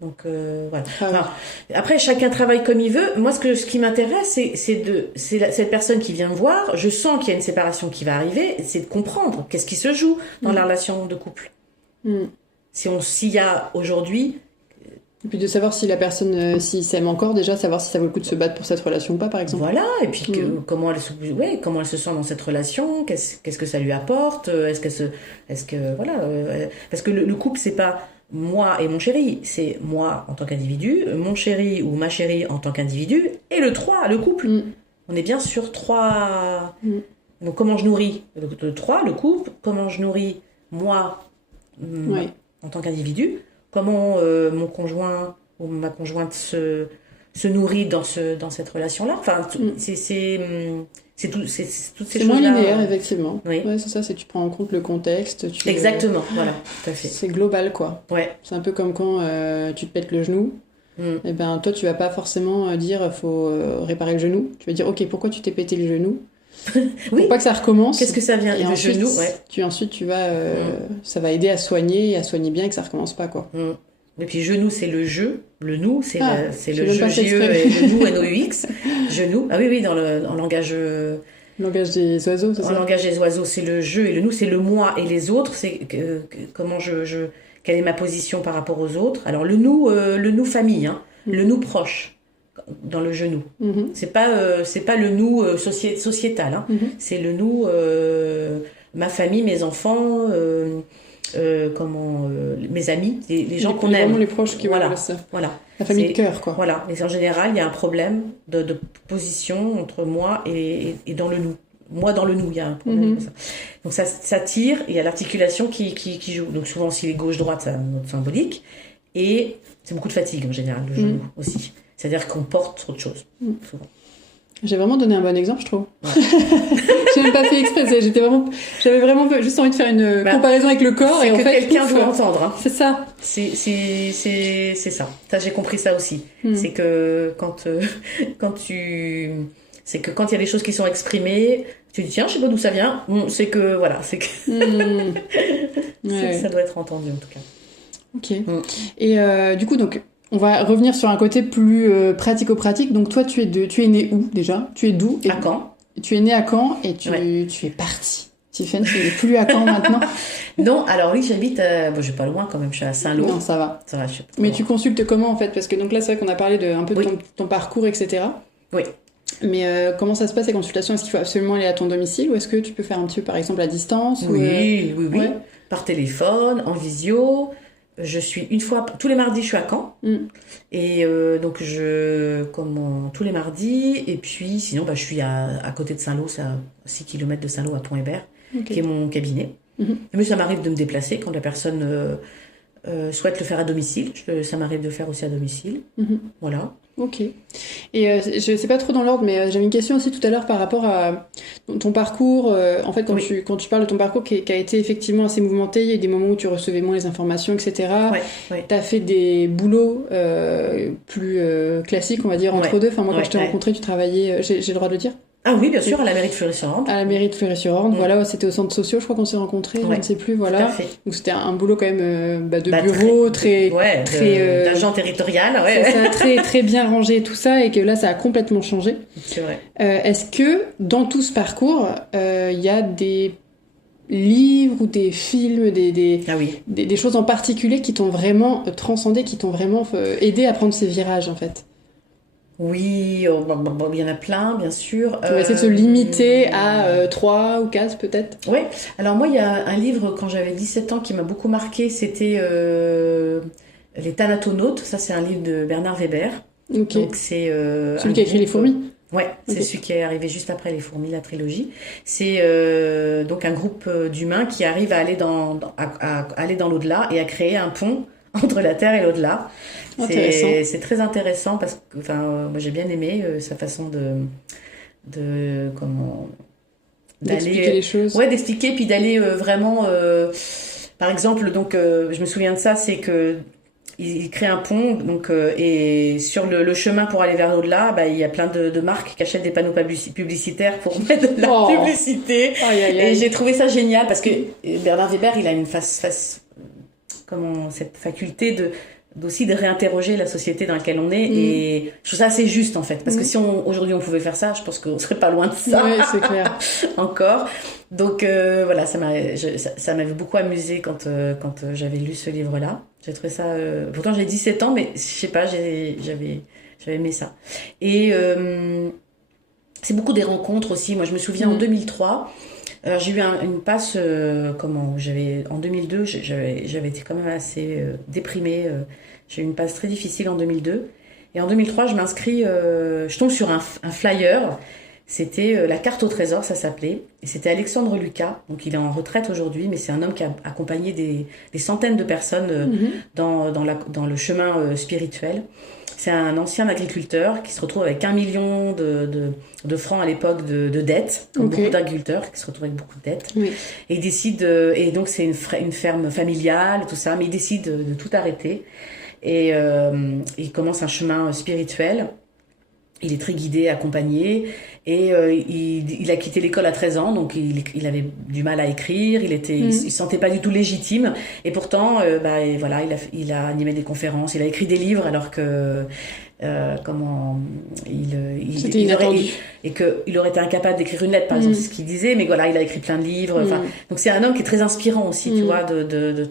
Donc voilà. Enfin, après, chacun travaille comme il veut. Moi, ce qui m'intéresse, c'est cette personne qui vient me voir. Je sens qu'il y a une séparation qui va arriver. C'est de comprendre qu'est-ce qui se joue dans la relation de couple. S'il y a aujourd'hui. Et puis de savoir si la personne, si s'aime encore, déjà savoir si ça vaut le coup de se battre pour cette relation ou pas, par exemple. Voilà, et puis comment elle se sent dans cette relation, qu'est-ce que ça lui apporte, parce que le couple, c'est pas moi et mon chéri, c'est moi en tant qu'individu, mon chéri ou ma chérie en tant qu'individu, et le couple. On est bien sur 3. Donc comment je nourris le 3, le couple, comment je nourris moi en tant qu'individu, comment mon conjoint ou ma conjointe se nourrit dans cette relation-là. Enfin, c'est toutes ces choses-là. C'est moins linéaire, effectivement. Oui. Ouais, c'est ça, tu prends en compte le contexte. Exactement, voilà, tout à fait. C'est global, quoi. Ouais. C'est un peu comme quand tu te pètes le genou. Et ben, toi, tu vas pas forcément dire faut réparer le genou. Tu vas dire, ok, pourquoi tu t'es pété le genou? Pour pas que ça recommence. Qu'est-ce que ça vient le genou? Ensuite, tu vas, ça va aider à soigner bien et que ça recommence pas, quoi. Et puis genou, c'est le jeu, le nous, c'est le jeu GE exprès. et le nous NOUX. Genou. Ah oui, en langage. Langage des oiseaux, c'est ça. En langage des oiseaux, c'est le jeu et le nous, c'est le moi et les autres. C'est comment quelle est ma position par rapport aux autres. Alors le nous famille, hein, le nous proche. Dans le genou. C'est pas le nous sociétal, hein. C'est le nous ma famille, mes enfants, mes amis, les gens qu'on aime. Vraiment les proches qui voilà. ça. Voilà. La famille de cœur, quoi. Voilà. Et en général, il y a un problème de position entre moi et dans le nous. Moi, dans le nous, il y a un problème. Donc ça tire, et il y a l'articulation qui joue. Donc souvent, si les gauche-droite, c'est notre symbolique. Et c'est beaucoup de fatigue en général, le genou aussi. C'est-à-dire qu'on porte trop de choses, souvent. J'ai vraiment donné un bon exemple, je trouve. Ouais. J'ai même pas fait exprès. J'avais vraiment juste envie de faire une comparaison avec le corps. C'est et en que fait, quelqu'un doit entendre. Hein. C'est ça. C'est ça. Ça, j'ai compris ça aussi. C'est que quand il y a des choses qui sont exprimées, tu dis tiens, je sais pas d'où ça vient. C'est que voilà, c'est que ça doit être entendu en tout cas. Ok. Et du coup, donc, on va revenir sur un côté plus pratico-pratique. Donc, toi, tu es né où déjà ? Tu es d'où ? À Caen. Tu es né à Caen et tu es partie. Tiffany, tu n'es plus à Caen maintenant ? Non, alors oui, j'habite. Je vais pas loin quand même. Je suis à Saint-Lô. Non, ça va. Ça va. Je sais pas. Mais tu consultes comment en fait ? Parce que donc là, c'est vrai qu'on a parlé un peu de ton parcours, etc. Oui. Mais comment ça se passe les consultations ? Est-ce qu'il faut absolument aller à ton domicile ou est-ce que tu peux faire un petit peu, par exemple, à distance ? Oui. Ouais. Par téléphone, en visio. Je suis tous les mardis, je suis à Caen. Et donc, tous les mardis. Et puis, sinon, je suis à côté de Saint-Lô, c'est à 6 km de Saint-Lô, à Pont-Hébert, qui est mon cabinet. Mais ça m'arrive de me déplacer quand la personne souhaite le faire à domicile. Ça m'arrive de le faire aussi à domicile. Voilà. Ok. Et je sais pas trop dans l'ordre, mais j'avais une question aussi tout à l'heure par rapport à ton parcours. En fait, quand tu parles de ton parcours qui a été effectivement assez mouvementé, il y a eu des moments où tu recevais moins les informations, etc. T'as fait des boulots plus classiques, on va dire, entre deux. Enfin, moi, quand je t'ai rencontré, tu travaillais, j'ai le droit de le dire ? Ah oui, bien sûr, à la mairie de Fleury-sur-Orne. À la mairie de Fleury-sur-Orne, voilà, c'était au centre social, je crois qu'on s'est rencontrés, je ne sais plus, voilà. Tout à fait. Donc c'était un boulot quand même de bureau, très d'agent territorial, c'est ça, très très bien rangé tout ça, et que là ça a complètement changé. C'est vrai. Est-ce que dans tout ce parcours, il y a des livres ou des films, des choses en particulier qui t'ont vraiment transcendé, qui t'ont vraiment aidé à prendre ces virages en fait? Oui, il y en a plein, bien sûr. On va essayer de se limiter à 3 ou 4 peut-être. Oui, alors moi, il y a un livre quand j'avais 17 ans qui m'a beaucoup marqué, c'était Les Thanatonautes. Ça, c'est un livre de Bernard Weber. Okay. Donc, c'est celui qui a écrit Les Fourmis. Ouais, c'est celui qui est arrivé juste après Les Fourmis, la trilogie. C'est donc un groupe d'humains qui arrive à aller aller dans l'au-delà et à créer un pont entre la Terre et l'au-delà. C'est très intéressant parce que moi j'ai bien aimé sa façon d'expliquer les choses. Ouais, d'expliquer puis d'aller vraiment par exemple donc je me souviens de ça, c'est que il crée un pont donc et sur le chemin pour aller vers l'au-delà, il y a plein de marques qui achètent des panneaux publicitaires pour mettre de la publicité. Et j'ai trouvé ça génial parce que Bernard Weber, il a une cette faculté aussi de réinterroger la société dans laquelle on est, et je trouve ça assez juste en fait, parce que si aujourd'hui on pouvait faire ça, je pense qu'on serait pas loin de ça. Oui, c'est clair. Encore. Donc voilà, ça m'avait beaucoup amusé quand j'avais lu ce livre-là. J'ai trouvé ça pourtant j'ai 17 ans, mais je sais pas, j'avais aimé ça. Et c'est beaucoup des rencontres aussi. Moi je me souviens en 2003, alors j'ai eu une passe en 2002, j'avais été quand même assez déprimée. J'ai eu une passe très difficile en 2002. Et en 2003, je m'inscris, je tombe sur un flyer. C'était la carte au trésor, ça s'appelait. Et c'était Alexandre Lucas. Donc il est en retraite aujourd'hui, mais c'est un homme qui a accompagné des centaines de personnes dans le chemin spirituel. C'est un ancien agriculteur qui se retrouve avec 1 million de francs à l'époque de dettes, comme beaucoup d'agriculteurs qui se retrouvent avec beaucoup de dettes. Oui. Et il décide, et donc c'est une ferme familiale, tout ça, mais il décide de tout arrêter. Et il commence un chemin spirituel. Il est très guidé, accompagné, et il a quitté l'école à 13 ans, donc il avait du mal à écrire, il se sentait pas du tout légitime, et pourtant, il a animé des conférences, il a écrit des livres, alors que c'était inattendu. Et qu'il aurait été incapable d'écrire une lettre, par exemple, c'est ce qu'il disait, mais voilà, il a écrit plein de livres. Donc c'est un homme qui est très inspirant aussi, tu vois, de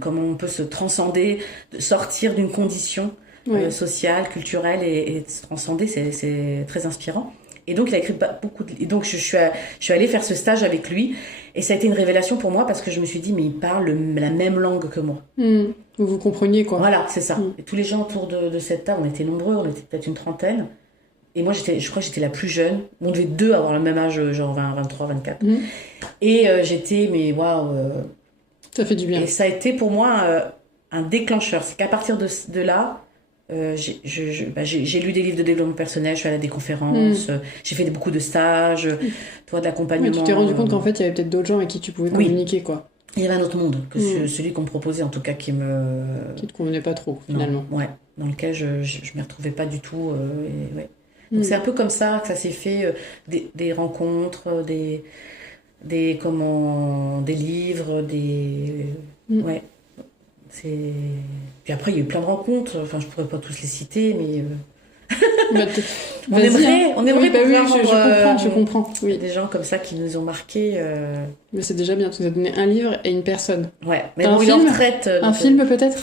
comment on peut se transcender, de sortir d'une condition sociale, culturelle, et se transcender, c'est très inspirant. Et donc, il a écrit beaucoup de... Et donc, je suis allée faire ce stage avec lui. Et ça a été une révélation pour moi parce que je me suis dit, mais il parle la même langue que moi. Vous compreniez, quoi. Voilà, c'est ça. Et tous les gens autour de cette table, on était nombreux, on était peut-être une trentaine. Et moi, je crois que j'étais la plus jeune. On devait deux avoir le même âge, genre 20, 23, 24. Et j'étais, mais waouh. Ça fait du bien. Et ça a été pour moi un déclencheur. C'est qu'à partir de là, j'ai lu des livres de développement personnel, je suis allée à des conférences, j'ai fait beaucoup de stages, de l'accompagnement. Mais tu t'es rendu compte qu'en fait, il y avait peut-être d'autres gens avec qui tu pouvais communiquer, quoi. Il y avait un autre monde que celui qu'on me proposait, en tout cas, qui te convenait pas trop, finalement. Non, ouais, dans lequel je m'y retrouvais pas du tout. Ouais. Donc c'est un peu comme ça que ça s'est fait, des rencontres, des livres, ouais. Puis après, il y a eu plein de rencontres. Enfin, je pourrais pas tous les citer, mais on aimerait pouvoir je comprends. Oui. Des gens comme ça qui nous ont marqués. Mais c'est déjà bien. Tu nous as donné un livre et une personne. Ouais. Mais bon, il en retraite. Un film peut-être.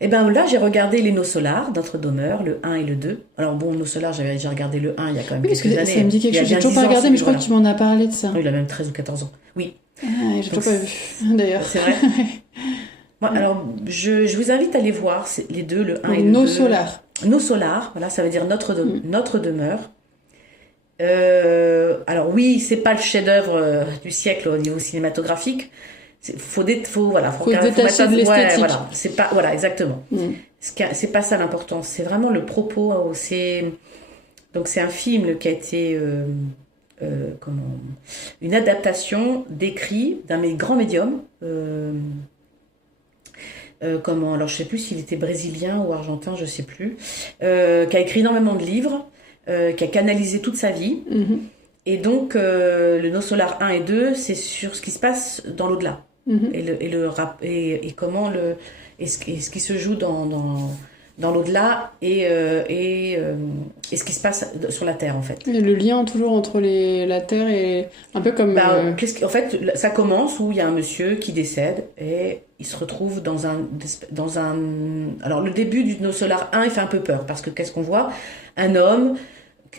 Et ben là, j'ai regardé les Nos Solars, Notre Demeure, le 1 et le 2. Alors bon, Nos Solars, j'avais déjà regardé le 1 il y a quand même quelques années. Ça me dit quelque chose. J'ai toujours pas regardé, mais je crois que tu m'en as parlé de ça. Oui, il a même 13 ou 14 ans. Oui. Ah, j'ai toujours pas vu, d'ailleurs. C'est vrai. Moi, alors, je vous invite à aller voir les deux, le 1 et le 2. Nos Solars. Nos Solars, voilà, ça veut dire notre demeure. Alors oui, c'est pas le chef-d'œuvre du siècle au niveau cinématographique. Faut détacher de l'esthétique. Voilà, c'est pas, voilà, exactement. C'est pas ça l'importance. C'est vraiment le propos. Donc c'est un film qui a été une adaptation d'écrit d'un grands médiums. Alors je sais plus s'il était brésilien ou argentin, je sais plus, qui a écrit énormément de livres, qui a canalisé toute sa vie. Et donc le Nos Solars 1 et 2, c'est sur ce qui se passe dans l'au-delà. Et comment ce qui se joue dans l'au-delà et ce qui se passe sur la Terre, en fait. Et le lien toujours entre la Terre et un peu comme... En fait, ça commence où il y a un monsieur qui décède et il se retrouve dans un... Alors, le début du Nos Solars 1, il fait un peu peur parce que qu'est-ce qu'on voit ? Un homme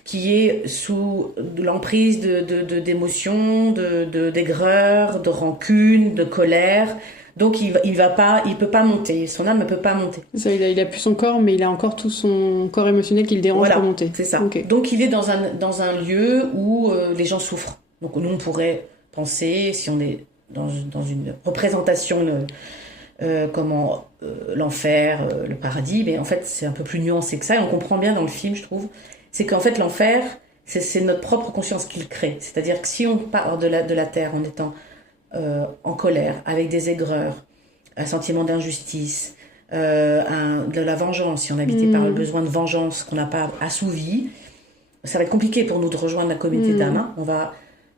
qui est sous l'emprise d'émotions, d'aigreur, de rancune, de colère. Donc il peut pas monter, son âme ne peut pas monter. Ça, il a plus son corps, mais il a encore tout son corps émotionnel qui le dérange pour monter. C'est ça. Okay. Donc il est dans un lieu où les gens souffrent. Donc nous on pourrait penser, si on est dans une représentation l'enfer, le paradis, mais en fait c'est un peu plus nuancé que ça et on comprend bien dans le film, je trouve. C'est qu'en fait l'enfer, c'est notre propre conscience qui le crée. C'est-à-dire que si on part de la terre en étant en colère, avec des aigreurs, un sentiment d'injustice, de la vengeance, si on est habité par le besoin de vengeance qu'on n'a pas assouvi, ça va être compliqué pour nous de rejoindre la communauté d'âme.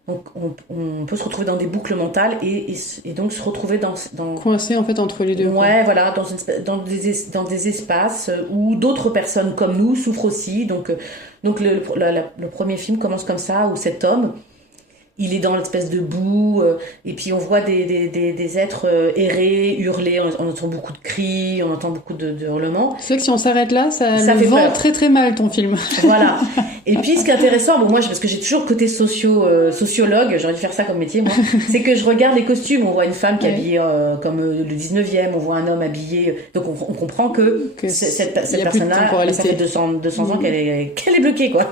On peut se retrouver dans des boucles mentales et donc se retrouver dans coincé en fait entre les deux. Ouais, voilà, dans des espaces où d'autres personnes comme nous souffrent aussi. Donc le premier film commence comme ça, où cet homme, il est dans l'espèce de boue, et puis on voit des êtres errer, hurler, on entend beaucoup de cris, on entend beaucoup de hurlements. C'est vrai que si on s'arrête là, ça fait vend peur. Très très mal ton film. Voilà. Et puis ce qui est intéressant, moi parce que j'ai toujours le côté sociologue, j'aurais dû faire ça comme métier moi, c'est que je regarde les costumes, on voit une femme qui est habillée comme le 19e, on voit un homme habillé, donc on comprend que cette personne-là, ça fait 200 ans qu'elle est bloquée quoi.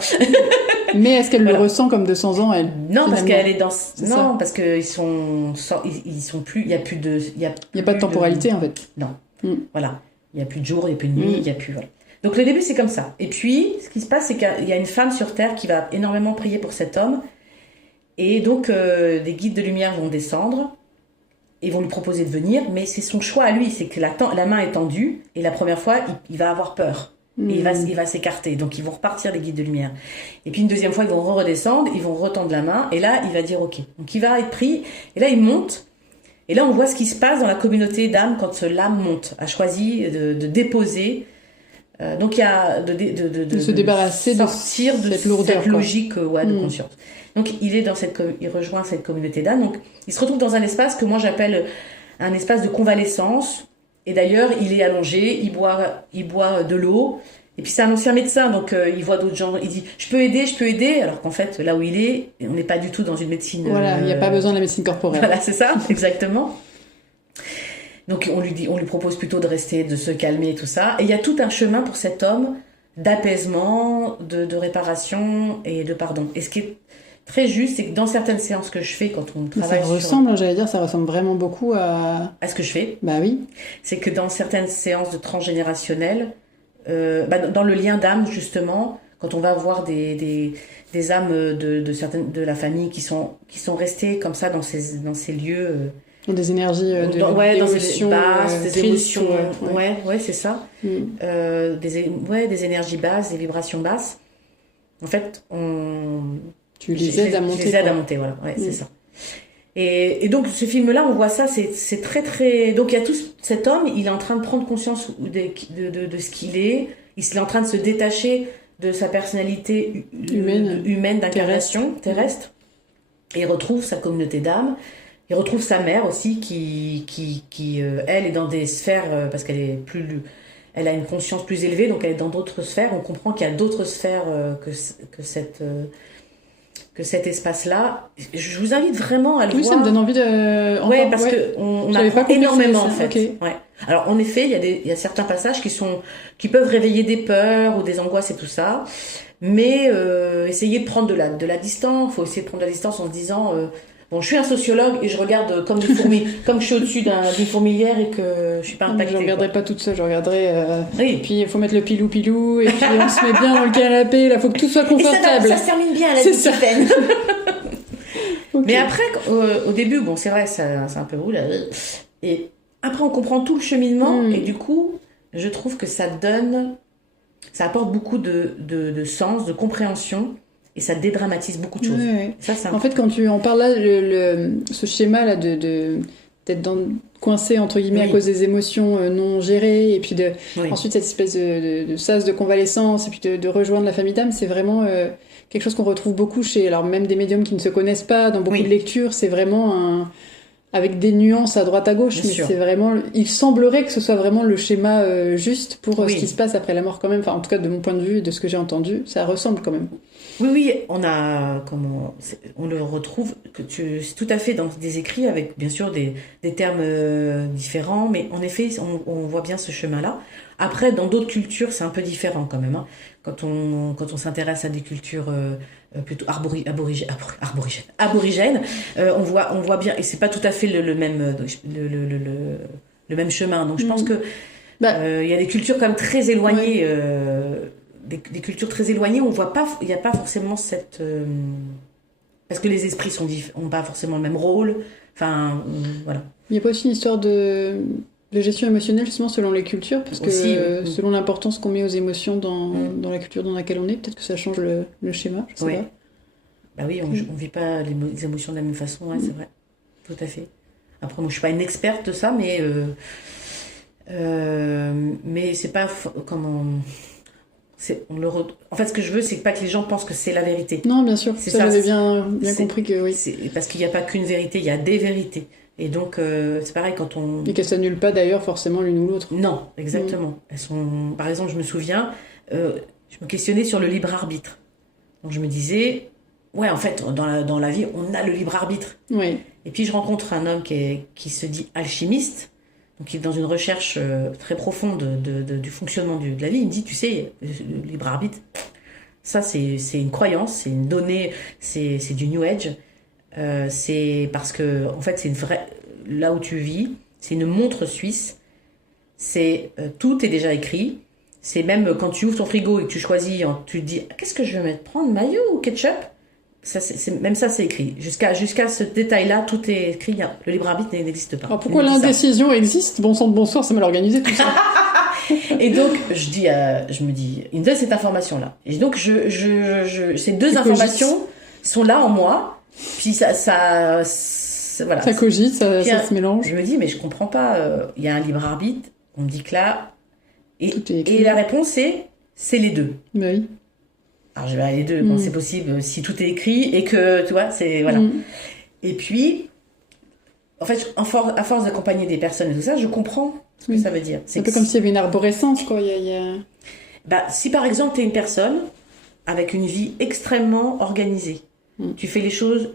Mais est-ce qu'elle le ressent comme 200 ans elle? Non, parce qu'elle est dans. Non, parce que ils sont plus. Il y a plus de. Il y a pas de temporalité en fait. Non. Voilà. Il y a plus de jour, il y a plus de nuit, il y a plus. Voilà. Donc le début c'est comme ça. Et puis ce qui se passe c'est qu'il y a une femme sur terre qui va énormément prier pour cet homme. Et donc des guides de lumière vont descendre et vont lui proposer de venir, mais c'est son choix à lui. C'est que la main est tendue et la première fois il va avoir peur. Et il va s'écarter, donc ils vont repartir les guides de lumière. Et puis une deuxième fois, ils vont redescendre, ils vont retendre la main, et là, il va dire OK. Donc il va être pris, et là, il monte, et là, on voit ce qui se passe dans la communauté d'âmes quand l'âme monte, a choisi de déposer. Donc il y a de se débarrasser sortir de cette logique de conscience. Donc il rejoint cette communauté d'âmes. Donc il se retrouve dans un espace que moi j'appelle un espace de convalescence. Et d'ailleurs, il est allongé, il boit de l'eau, Et puis c'est un ancien médecin, donc il voit d'autres gens, il dit je peux aider, alors qu'en fait là où il est, on n'est pas du tout dans une médecine. Voilà, il n'y a pas besoin de la médecine corporelle. Voilà, c'est ça, exactement. Donc on lui propose plutôt de rester, de se calmer et tout ça. Et il y a tout un chemin pour cet homme d'apaisement, de réparation et de pardon. Et ce qui est très juste, c'est que dans certaines séances que je fais quand on travaille ça ressemble vraiment beaucoup à ce que je fais. Bah oui. C'est que dans certaines séances de transgénérationnel, dans le lien d'âme justement, quand on va voir des âmes de certaines de la famille qui sont restées comme ça dans ces lieux. Des énergies dans d'émotions basses, des émotions, ouais, c'est ça. Des énergies basses, des vibrations basses. En fait, tu les aides à monter. Je les aide à monter, voilà, c'est ça. Et donc ce film-là, on voit ça, c'est très très. Donc il y a tout cet homme, il est en train de prendre conscience de ce qu'il est. Il est en train de se détacher de sa personnalité humaine d'incarnation terrestre. Et il retrouve sa communauté d'âmes. Il retrouve sa mère aussi qui elle est dans des sphères parce qu'elle elle a une conscience plus élevée, donc elle est dans d'autres sphères. On comprend qu'il y a d'autres sphères que cet espace-là. Je vous invite vraiment à le voir. Oui, ça me donne envie de. Parce que on apprend énormément en fait. Okay. Ouais. Alors en effet, il y a certains passages qui peuvent réveiller des peurs ou des angoisses et tout ça, mais essayez de prendre de la distance. Faut essayer de prendre de la distance en se disant. Bon, je suis un sociologue et je regarde comme une fourmi, comme je suis au-dessus d'une fourmilière et que je suis pas impactée. Je regarderai pas toute seule, je regarderai. Oui. Et puis il faut mettre le pilou et puis on se met bien dans le canapé. Là, faut que tout soit confortable. Et ça se termine bien à la discipline. Okay. Mais après, au début, bon, c'est vrai, c'est un peu roule. Et après, on comprend tout le cheminement et du coup, je trouve que ça apporte beaucoup de sens, de compréhension. Et ça dédramatise beaucoup de choses. Oui. Ça, en fait, quand tu en parles là, ce schéma-là d'être coincé, entre guillemets, à cause des émotions non gérées, et puis ensuite cette espèce de sas de convalescence, et puis de rejoindre la famille d'âme, c'est vraiment quelque chose qu'on retrouve beaucoup alors même des médiums qui ne se connaissent pas, dans beaucoup de lectures, c'est vraiment avec des nuances à droite à gauche, c'est vraiment, il semblerait que ce soit vraiment le schéma juste pour ce qui se passe après la mort quand même, enfin en tout cas de mon point de vue et de ce que j'ai entendu, ça ressemble quand même. Oui, on le retrouve c'est tout à fait dans des écrits avec bien sûr des termes différents, mais en effet on voit bien ce chemin-là. Après, dans d'autres cultures, c'est un peu différent quand même. Hein. Quand on s'intéresse à des cultures plutôt aborigènes, on voit bien, et c'est pas tout à fait le même chemin. Donc je pense que il y a des cultures quand même très éloignées. Des cultures très éloignées, on voit pas, il n'y a pas forcément cette parce que les esprits ont pas forcément le même rôle. Enfin, voilà. Il n'y a pas aussi une histoire de gestion émotionnelle justement selon les cultures, parce que selon l'importance qu'on met aux émotions dans la culture dans laquelle on est, peut-être que ça change le schéma. Je sais pas. Bah oui, on vit pas les émotions de la même façon, c'est vrai, tout à fait. Après, moi, je suis pas une experte de ça, mais c'est pas comment. En fait, ce que je veux, c'est pas que les gens pensent que c'est la vérité. Non, bien sûr. Ça, j'avais bien compris que oui. Parce qu'il n'y a pas qu'une vérité, il y a des vérités. Et donc, c'est pareil quand on... Et qu'elles s'annulent pas d'ailleurs forcément l'une ou l'autre. Non, exactement. Elles sont... Par exemple, je me souviens, je me questionnais sur le libre arbitre. Donc je me disais, en fait, dans la vie, on a le libre arbitre. Oui. Et puis je rencontre un homme qui se dit alchimiste. Donc il est dans une recherche très profonde du fonctionnement de la vie. Il me dit, tu sais, le libre arbitre, ça c'est une croyance, c'est une donnée, c'est du New Age. C'est parce que en fait c'est une vraie, là où tu vis, c'est une montre suisse. C'est tout est déjà écrit. C'est même quand tu ouvres ton frigo et que tu choisis, tu te dis qu'est-ce que je vais mettre, prendre mayo ou ketchup. Ça, même ça, c'est écrit. Jusqu'à ce détail-là, tout est écrit. Le libre arbitre n'existe pas. Alors pourquoi l'indécision existe? Bon sang de bonsoir, ça m'a organisé tout ça. Et donc, je me dis, il me donne cette information-là. Et donc, ces deux informations sont là en moi. Puis voilà. Ça cogite, ça se mélange. Je me dis, mais je comprends pas. Il y a un libre arbitre. On me dit que là, et la réponse c'est les deux. Oui. Alors je vais aller les deux, c'est possible si tout est écrit et que tu vois, c'est voilà. Et puis en fait, à force d'accompagner des personnes et tout ça, je comprends ce que ça veut dire. C'est un peu comme s'il y avait une arborescence quoi, il y a... Si par exemple tu es une personne avec une vie extrêmement organisée, tu fais les choses,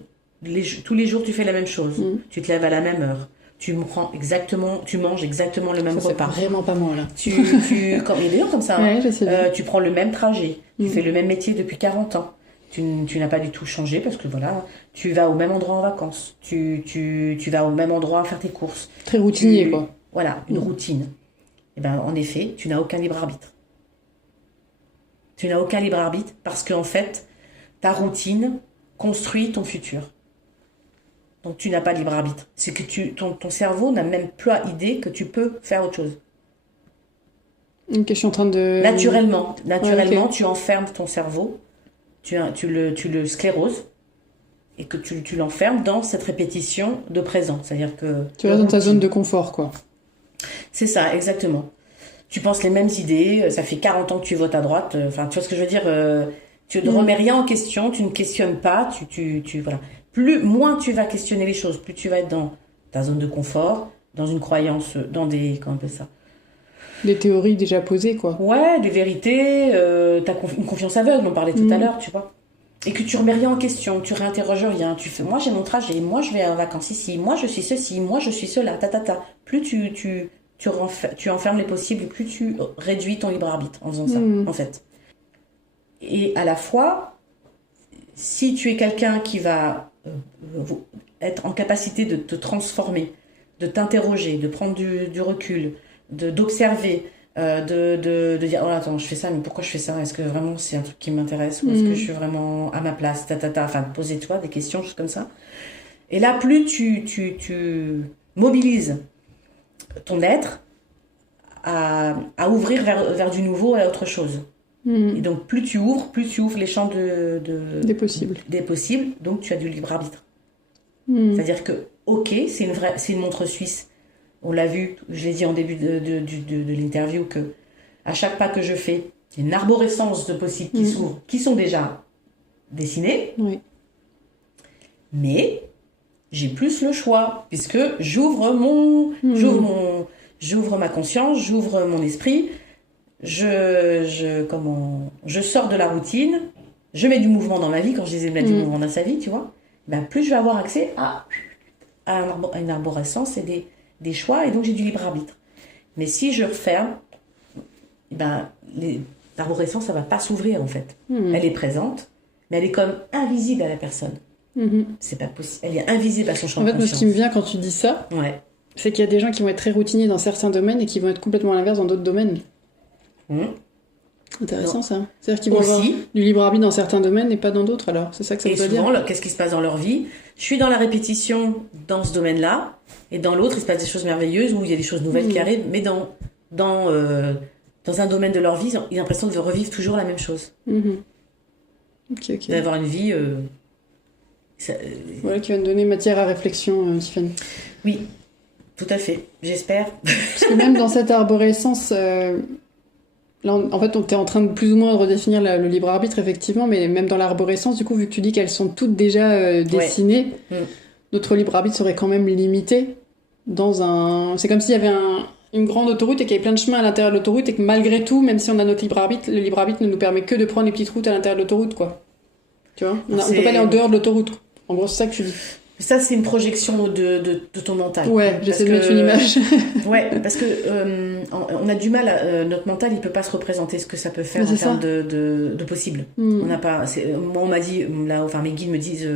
tous les jours tu fais la même chose, tu te lèves à la même heure, tu manges exactement le même repas. C'est pas vraiment pas moi là. Il y a des gens comme ça, Ouais, je sais. tu prends le même trajet, tu fais le même métier depuis 40 ans. Tu n'as pas du tout changé parce que voilà, tu vas au même endroit en vacances, tu vas au même endroit faire tes courses. Très routinier, quoi. Voilà, une routine. Et en effet, tu n'as aucun libre arbitre. Tu n'as aucun libre arbitre parce qu'en fait, ta routine construit ton futur. Donc tu n'as pas de libre arbitre. C'est que ton cerveau n'a même plus idée que tu peux faire autre chose. Ok, je suis en train de... Naturellement, okay. Tu enfermes ton cerveau, tu le scléroses et que tu l'enfermes dans cette répétition de présent. C'est-à-dire que... Tu restes dans ta zone de confort, quoi. C'est ça, exactement. Tu penses les mêmes idées, ça fait 40 ans que tu votes à droite, tu vois ce que je veux dire, tu ne remets rien en question, tu ne questionnes pas, voilà. Moins tu vas questionner les choses, plus tu vas être dans ta zone de confort, dans une croyance, dans des... Comment on appelle ça ? Des théories déjà posées, quoi. Ouais, des vérités, t'as une confiance aveugle, on parlait tout à l'heure, tu vois. Et que tu remets rien en question, tu réinterroges rien, tu fais, moi j'ai mon trajet, moi je vais en vacances ici, moi je suis ceci, moi je suis cela, Plus tu enfermes les possibles, plus tu réduis ton libre arbitre en faisant ça, en fait. Et à la fois, si tu es quelqu'un qui va être en capacité de te transformer, de t'interroger, de prendre du recul, d'observer, de dire, oh attends, je fais ça, mais pourquoi je fais ça? Est-ce que vraiment c'est un truc qui m'intéresse? Ou est-ce que je suis vraiment à ma place? Enfin, poser-toi des questions, choses comme ça. Et là, plus tu mobilises ton être à ouvrir vers du nouveau et à autre chose. Et donc, plus tu ouvres les champs des possibles, donc tu as du libre arbitre. C'est-à-dire que, ok, c'est une montre suisse. On l'a vu, je l'ai dit en début de l'interview, que à chaque pas que je fais, il y a une arborescence de possibles qui s'ouvrent, qui sont déjà dessinés. Oui. Mais j'ai plus le choix, puisque j'ouvre ma conscience, j'ouvre mon esprit, je sors de la routine, je mets du mouvement dans ma vie. Quand je disais mettre du mouvement dans sa vie, tu vois, plus je vais avoir accès à une arborescence et des choix, et donc j'ai du libre arbitre. Mais si je referme, l'arborescence, ça va pas s'ouvrir en fait. Elle est présente, mais elle est comme invisible à la personne. C'est pas possible. Elle est invisible à son champ de conscience. En fait, ce qui me vient quand tu dis ça, c'est qu'il y a des gens qui vont être très routiniers dans certains domaines et qui vont être complètement à l'inverse dans d'autres domaines. Intéressant ça. C'est-à-dire qu'ils vont avoir du libre arbitre dans certains domaines et pas dans d'autres, alors c'est ça que ça veut dire. Et souvent, qu'est-ce qui se passe dans leur vie? Je suis dans la répétition dans ce domaine-là, et dans l'autre, il se passe des choses merveilleuses où il y a des choses nouvelles qui arrivent, mais dans un domaine de leur vie, ils ont l'impression de revivre toujours la même chose. Ok. D'avoir une vie... Voilà, qui va nous donner matière à réflexion, Tiffany. Oui, tout à fait, j'espère. Parce que même dans cette arborescence... Là, en fait, on est en train de plus ou moins de redéfinir le libre arbitre, effectivement, mais même dans l'arborescence, du coup, vu que tu dis qu'elles sont toutes déjà dessinées, notre libre arbitre serait quand même limité dans un... C'est comme s'il y avait une grande autoroute et qu'il y avait plein de chemins à l'intérieur de l'autoroute et que malgré tout, même si on a notre libre arbitre, le libre arbitre ne nous permet que de prendre les petites routes à l'intérieur de l'autoroute, quoi. Tu vois, on peut pas aller en dehors de l'autoroute. En gros, c'est ça que tu dis. Ça, c'est une projection de ton mental. Ouais, j'essaie de mettre une image. Ouais, parce que on a du mal, notre mental, il peut pas se représenter ce que ça peut faire en termes de possible. On n'a pas. Moi, on m'a dit, là, enfin, mes guides me disent,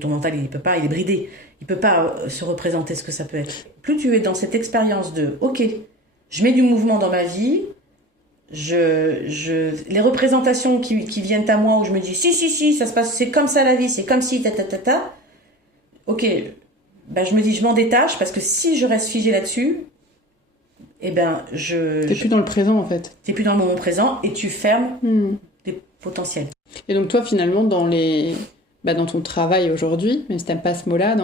ton mental, il peut pas, il est bridé. Il peut pas se représenter ce que ça peut être. Plus tu es dans cette expérience de, ok, je mets du mouvement dans ma vie, les représentations qui viennent à moi où je me dis, si, ça se passe, c'est comme ça la vie, c'est comme si, ok, je me dis, je m'en détache parce que si je reste figée là-dessus, t'es plus dans le présent en fait. T'es plus dans le moment présent et tu fermes des potentiels. Et donc toi finalement dans ton travail aujourd'hui, même si t'aimes pas ce mot-là,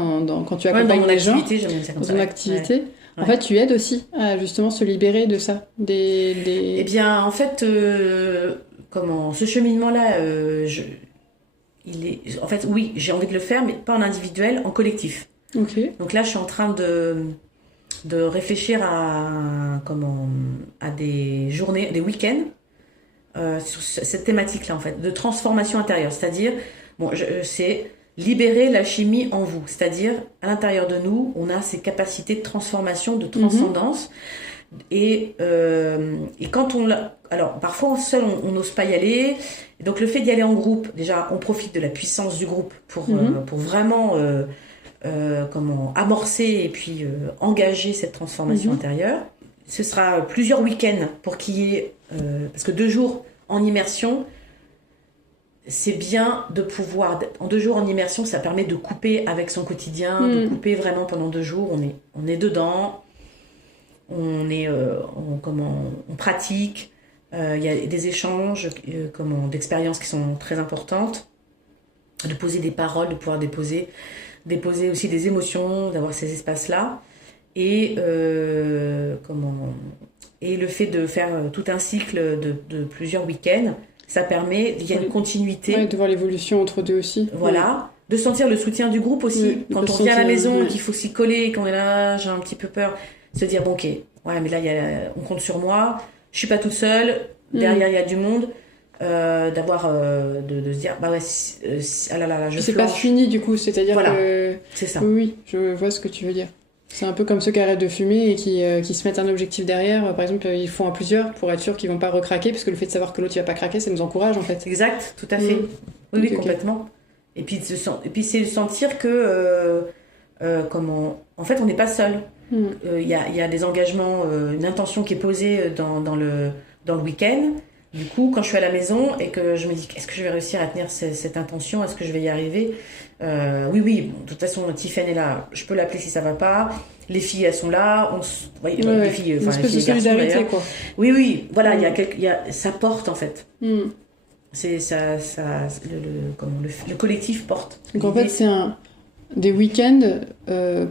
quand tu accompagnes les gens, dans ton activité, en fait tu aides aussi à justement se libérer de ça, Eh bien en fait, ce cheminement-là, en fait, oui, j'ai envie de le faire, mais pas en individuel, en collectif. Okay. Donc là, je suis en train de réfléchir à des journées, des week-ends sur cette thématique-là, en fait, de transformation intérieure. C'est-à-dire, c'est libérer la chimie en vous. C'est-à-dire, à l'intérieur de nous, on a ces capacités de transformation, de transcendance. Et quand on l'a... Alors, parfois, seul, on n'ose pas y aller. Et donc, le fait d'y aller en groupe, déjà, on profite de la puissance du groupe pour vraiment amorcer et puis engager cette transformation intérieure. Ce sera plusieurs week-ends pour qu'il y ait... parce que 2 jours en immersion, c'est bien de pouvoir... En 2 jours en immersion, ça permet de couper avec son quotidien, de couper vraiment pendant 2 jours. On est dedans, on pratique, il y a des échanges d'expériences qui sont très importantes, de poser des paroles, de pouvoir déposer aussi des émotions, d'avoir ces espaces-là. Et le fait de faire tout un cycle de plusieurs week-ends, ça permet, il y a une continuité. Ouais, de voir l'évolution entre deux aussi. Voilà. De sentir le soutien du groupe aussi. Quand on vient à la maison, qu'il faut s'y coller, qu'on est là, j'ai un petit peu peur, se dire, bon, ok, ouais, mais là, on compte sur moi, je suis pas toute seule, derrière, il y a du monde. D'avoir de se dire bah ouais ah là je c'est flanche. Pas fini du coup, c'est-à-dire que c'est ça. Oui, je vois ce que tu veux dire. C'est un peu comme ceux qui arrêtent de fumer et qui se mettent un objectif derrière. Par exemple, ils font à plusieurs pour être sûr qu'ils vont pas recraquer, parce que le fait de savoir que l'autre il va pas craquer, ça nous encourage en fait. Exact, tout à fait. Oui, complètement. Et puis c'est de sentir que en fait on n'est pas seul. Il y a des engagements, une intention qui est posée dans le week-end. Du coup, quand je suis à la maison et que je me dis est-ce que je vais réussir à tenir cette intention, est-ce que je vais y arriver, oui, bon, de toute façon Tiffany est là, je peux l'appeler si ça va pas, les filles elles sont là, les filles, une espèce de solidarité quoi. Oui, voilà, il y a ça porte en fait. C'est ça le collectif porte. Donc en fait c'est des week-ends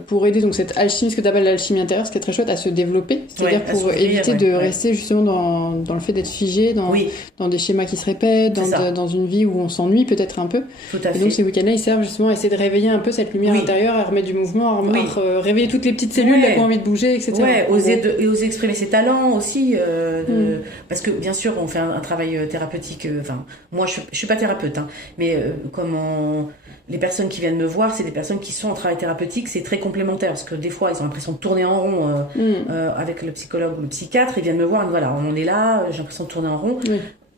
pour aider donc cette alchimie, ce que tu appelles l'alchimie intérieure, ce qui est très chouette, à se développer, c'est-à-dire pour éviter de rester justement dans le fait d'être figé, dans des schémas qui se répètent, dans une vie où on s'ennuie peut-être un peu. Tout à fait. Et donc ces week-ends-là, ils servent justement à essayer de réveiller un peu cette lumière intérieure, à remettre du mouvement, à réveiller toutes les petites cellules qui ont envie de bouger, etc. Ouais, oser exprimer ses talents aussi, parce que bien sûr on fait un travail thérapeutique. Enfin, moi je suis pas thérapeute, hein, mais les personnes qui viennent me voir, c'est des personnes qui sont en travail thérapeutique, c'est très complémentaire, parce que des fois, ils ont l'impression de tourner en rond avec le psychologue ou le psychiatre, ils viennent me voir, et voilà, on est là, j'ai l'impression de tourner en rond.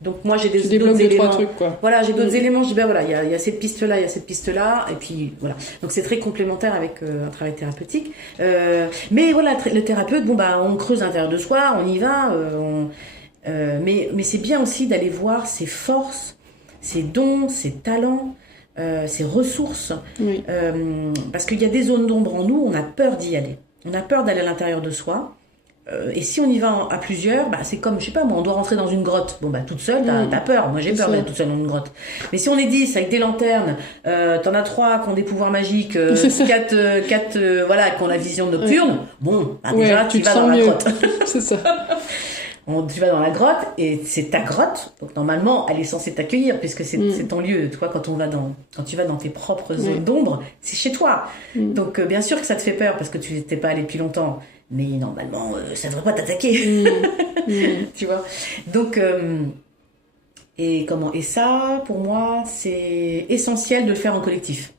Donc moi, j'ai d'autres éléments. 2-3 trucs, quoi. Voilà, j'ai d'autres éléments, je dis, ben voilà, il y a cette piste-là, il y a cette piste-là, et puis voilà. Donc c'est très complémentaire avec un travail thérapeutique. Mais voilà, le thérapeute, on creuse à l'intérieur de soi, on y va, mais c'est bien aussi d'aller voir ses forces, ses dons, ses talents, ses ressources, parce qu'il y a des zones d'ombre en nous, on a peur d'y aller, on a peur d'aller à l'intérieur de soi, et si on y va à plusieurs, c'est comme, je sais pas moi, on doit rentrer dans une grotte, toute seule, t'as peur, moi j'ai peur d'être toute seule dans une grotte, mais si on est 10 avec des lanternes, t'en as 3 qui ont des pouvoirs magiques, 4 voilà, qui ont la vision nocturne, déjà tu vas dans la grotte. C'est ça. Tu vas dans la grotte et c'est ta grotte, donc normalement elle est censée t'accueillir puisque c'est ton lieu. Toi, quand tu vas dans tes propres zones d'ombre, c'est chez toi. Donc bien sûr que ça te fait peur parce que tu n'étais pas allé depuis longtemps, mais normalement ça devrait pas t'attaquer. Tu vois. Donc et ça pour moi c'est essentiel de le faire en collectif.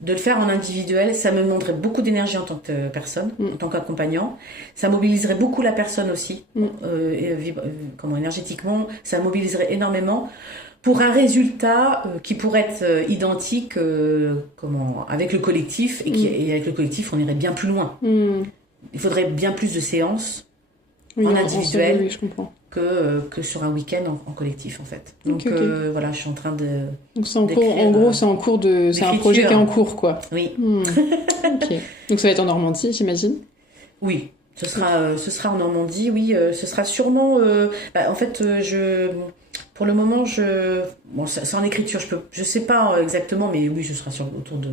De le faire en individuel, ça me demanderait beaucoup d'énergie en tant que personne, en tant qu'accompagnant. Ça mobiliserait beaucoup la personne aussi, énergétiquement, ça mobiliserait énormément pour un résultat qui pourrait être identique avec le collectif, et avec le collectif, on irait bien plus loin. Il faudrait bien plus de séances en individuel. Oui, je comprends. Que sur un week-end en collectif en fait. Donc voilà, je suis en train de. Donc c'est en cours, en gros, c'est en cours de. C'est un projet qui est en cours, quoi. Oui. Ok. Donc ça va être en Normandie, j'imagine. Oui, ce sera en Normandie. Oui, ce sera sûrement. En fait, pour le moment, c'est en écriture. Je sais pas exactement, mais oui, ce sera autour de.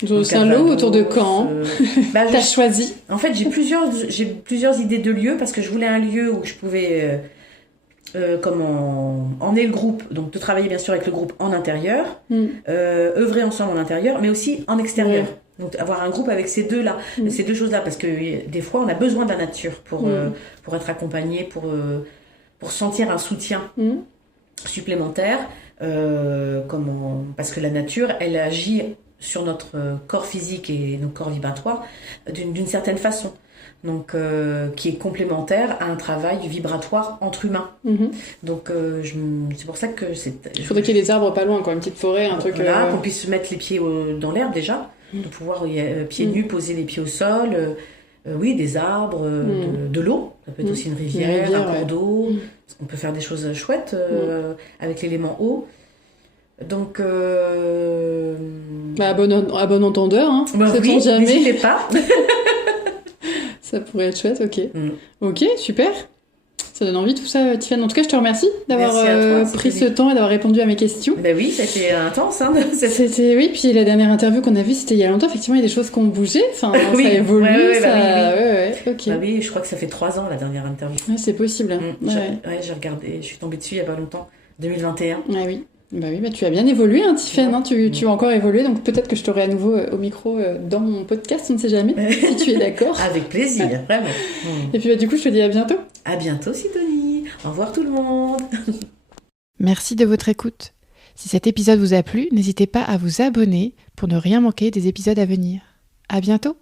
Autour de Saint-Lô, autour de Caen. T'as choisi. En fait, j'ai plusieurs idées de lieux parce que je voulais un lieu où je pouvais emmener le groupe, donc de travailler bien sûr avec le groupe en intérieur, œuvrer ensemble en intérieur, mais aussi en extérieur. Donc avoir un groupe avec ces deux choses-là, parce que des fois on a besoin de la nature pour être accompagné, pour sentir un soutien supplémentaire, parce que la nature, elle agit sur notre corps physique et nos corps vibratoires d'une certaine façon. Donc, qui est complémentaire à un travail vibratoire entre humains. Donc, c'est pour ça que il faudrait qu'il y ait des arbres pas loin, quoi, une petite forêt, un truc... Là, qu'on puisse mettre les pieds dans l'herbe déjà, de pouvoir, pieds nus, poser les pieds au sol, oui, des arbres, de l'eau, ça peut être aussi une rivière, un cours d'eau, parce qu'on peut faire des choses chouettes avec l'élément eau. Donc... à bon entendeur, hein, oui, jamais. N'hésitez pas. Ça pourrait être chouette, ok. Ok, super. Ça donne envie tout ça, Tiffaine. En tout cas, je te remercie d'avoir pris ce temps et d'avoir répondu à mes questions. Ben oui, c'était intense. Hein, oui, puis la dernière interview qu'on a vue, c'était il y a longtemps. Effectivement, il y a des choses qui ont bougé. Enfin, ça évolue. Ok. Bah oui, je crois que ça fait 3 ans, la dernière interview. Ouais, c'est possible. J'ai regardé, je suis tombée dessus il y a pas longtemps, 2021. Ah oui. Bah, tu as bien évolué, hein, Tiffaine, hein, tu vas encore évoluer, donc peut-être que je t'aurai à nouveau au micro dans mon podcast, on ne sait jamais, si tu es d'accord. Avec plaisir, vraiment. Et puis du coup, je te dis à bientôt. À bientôt, Sidonie. Au revoir tout le monde. Merci de votre écoute. Si cet épisode vous a plu, n'hésitez pas à vous abonner pour ne rien manquer des épisodes à venir. À bientôt.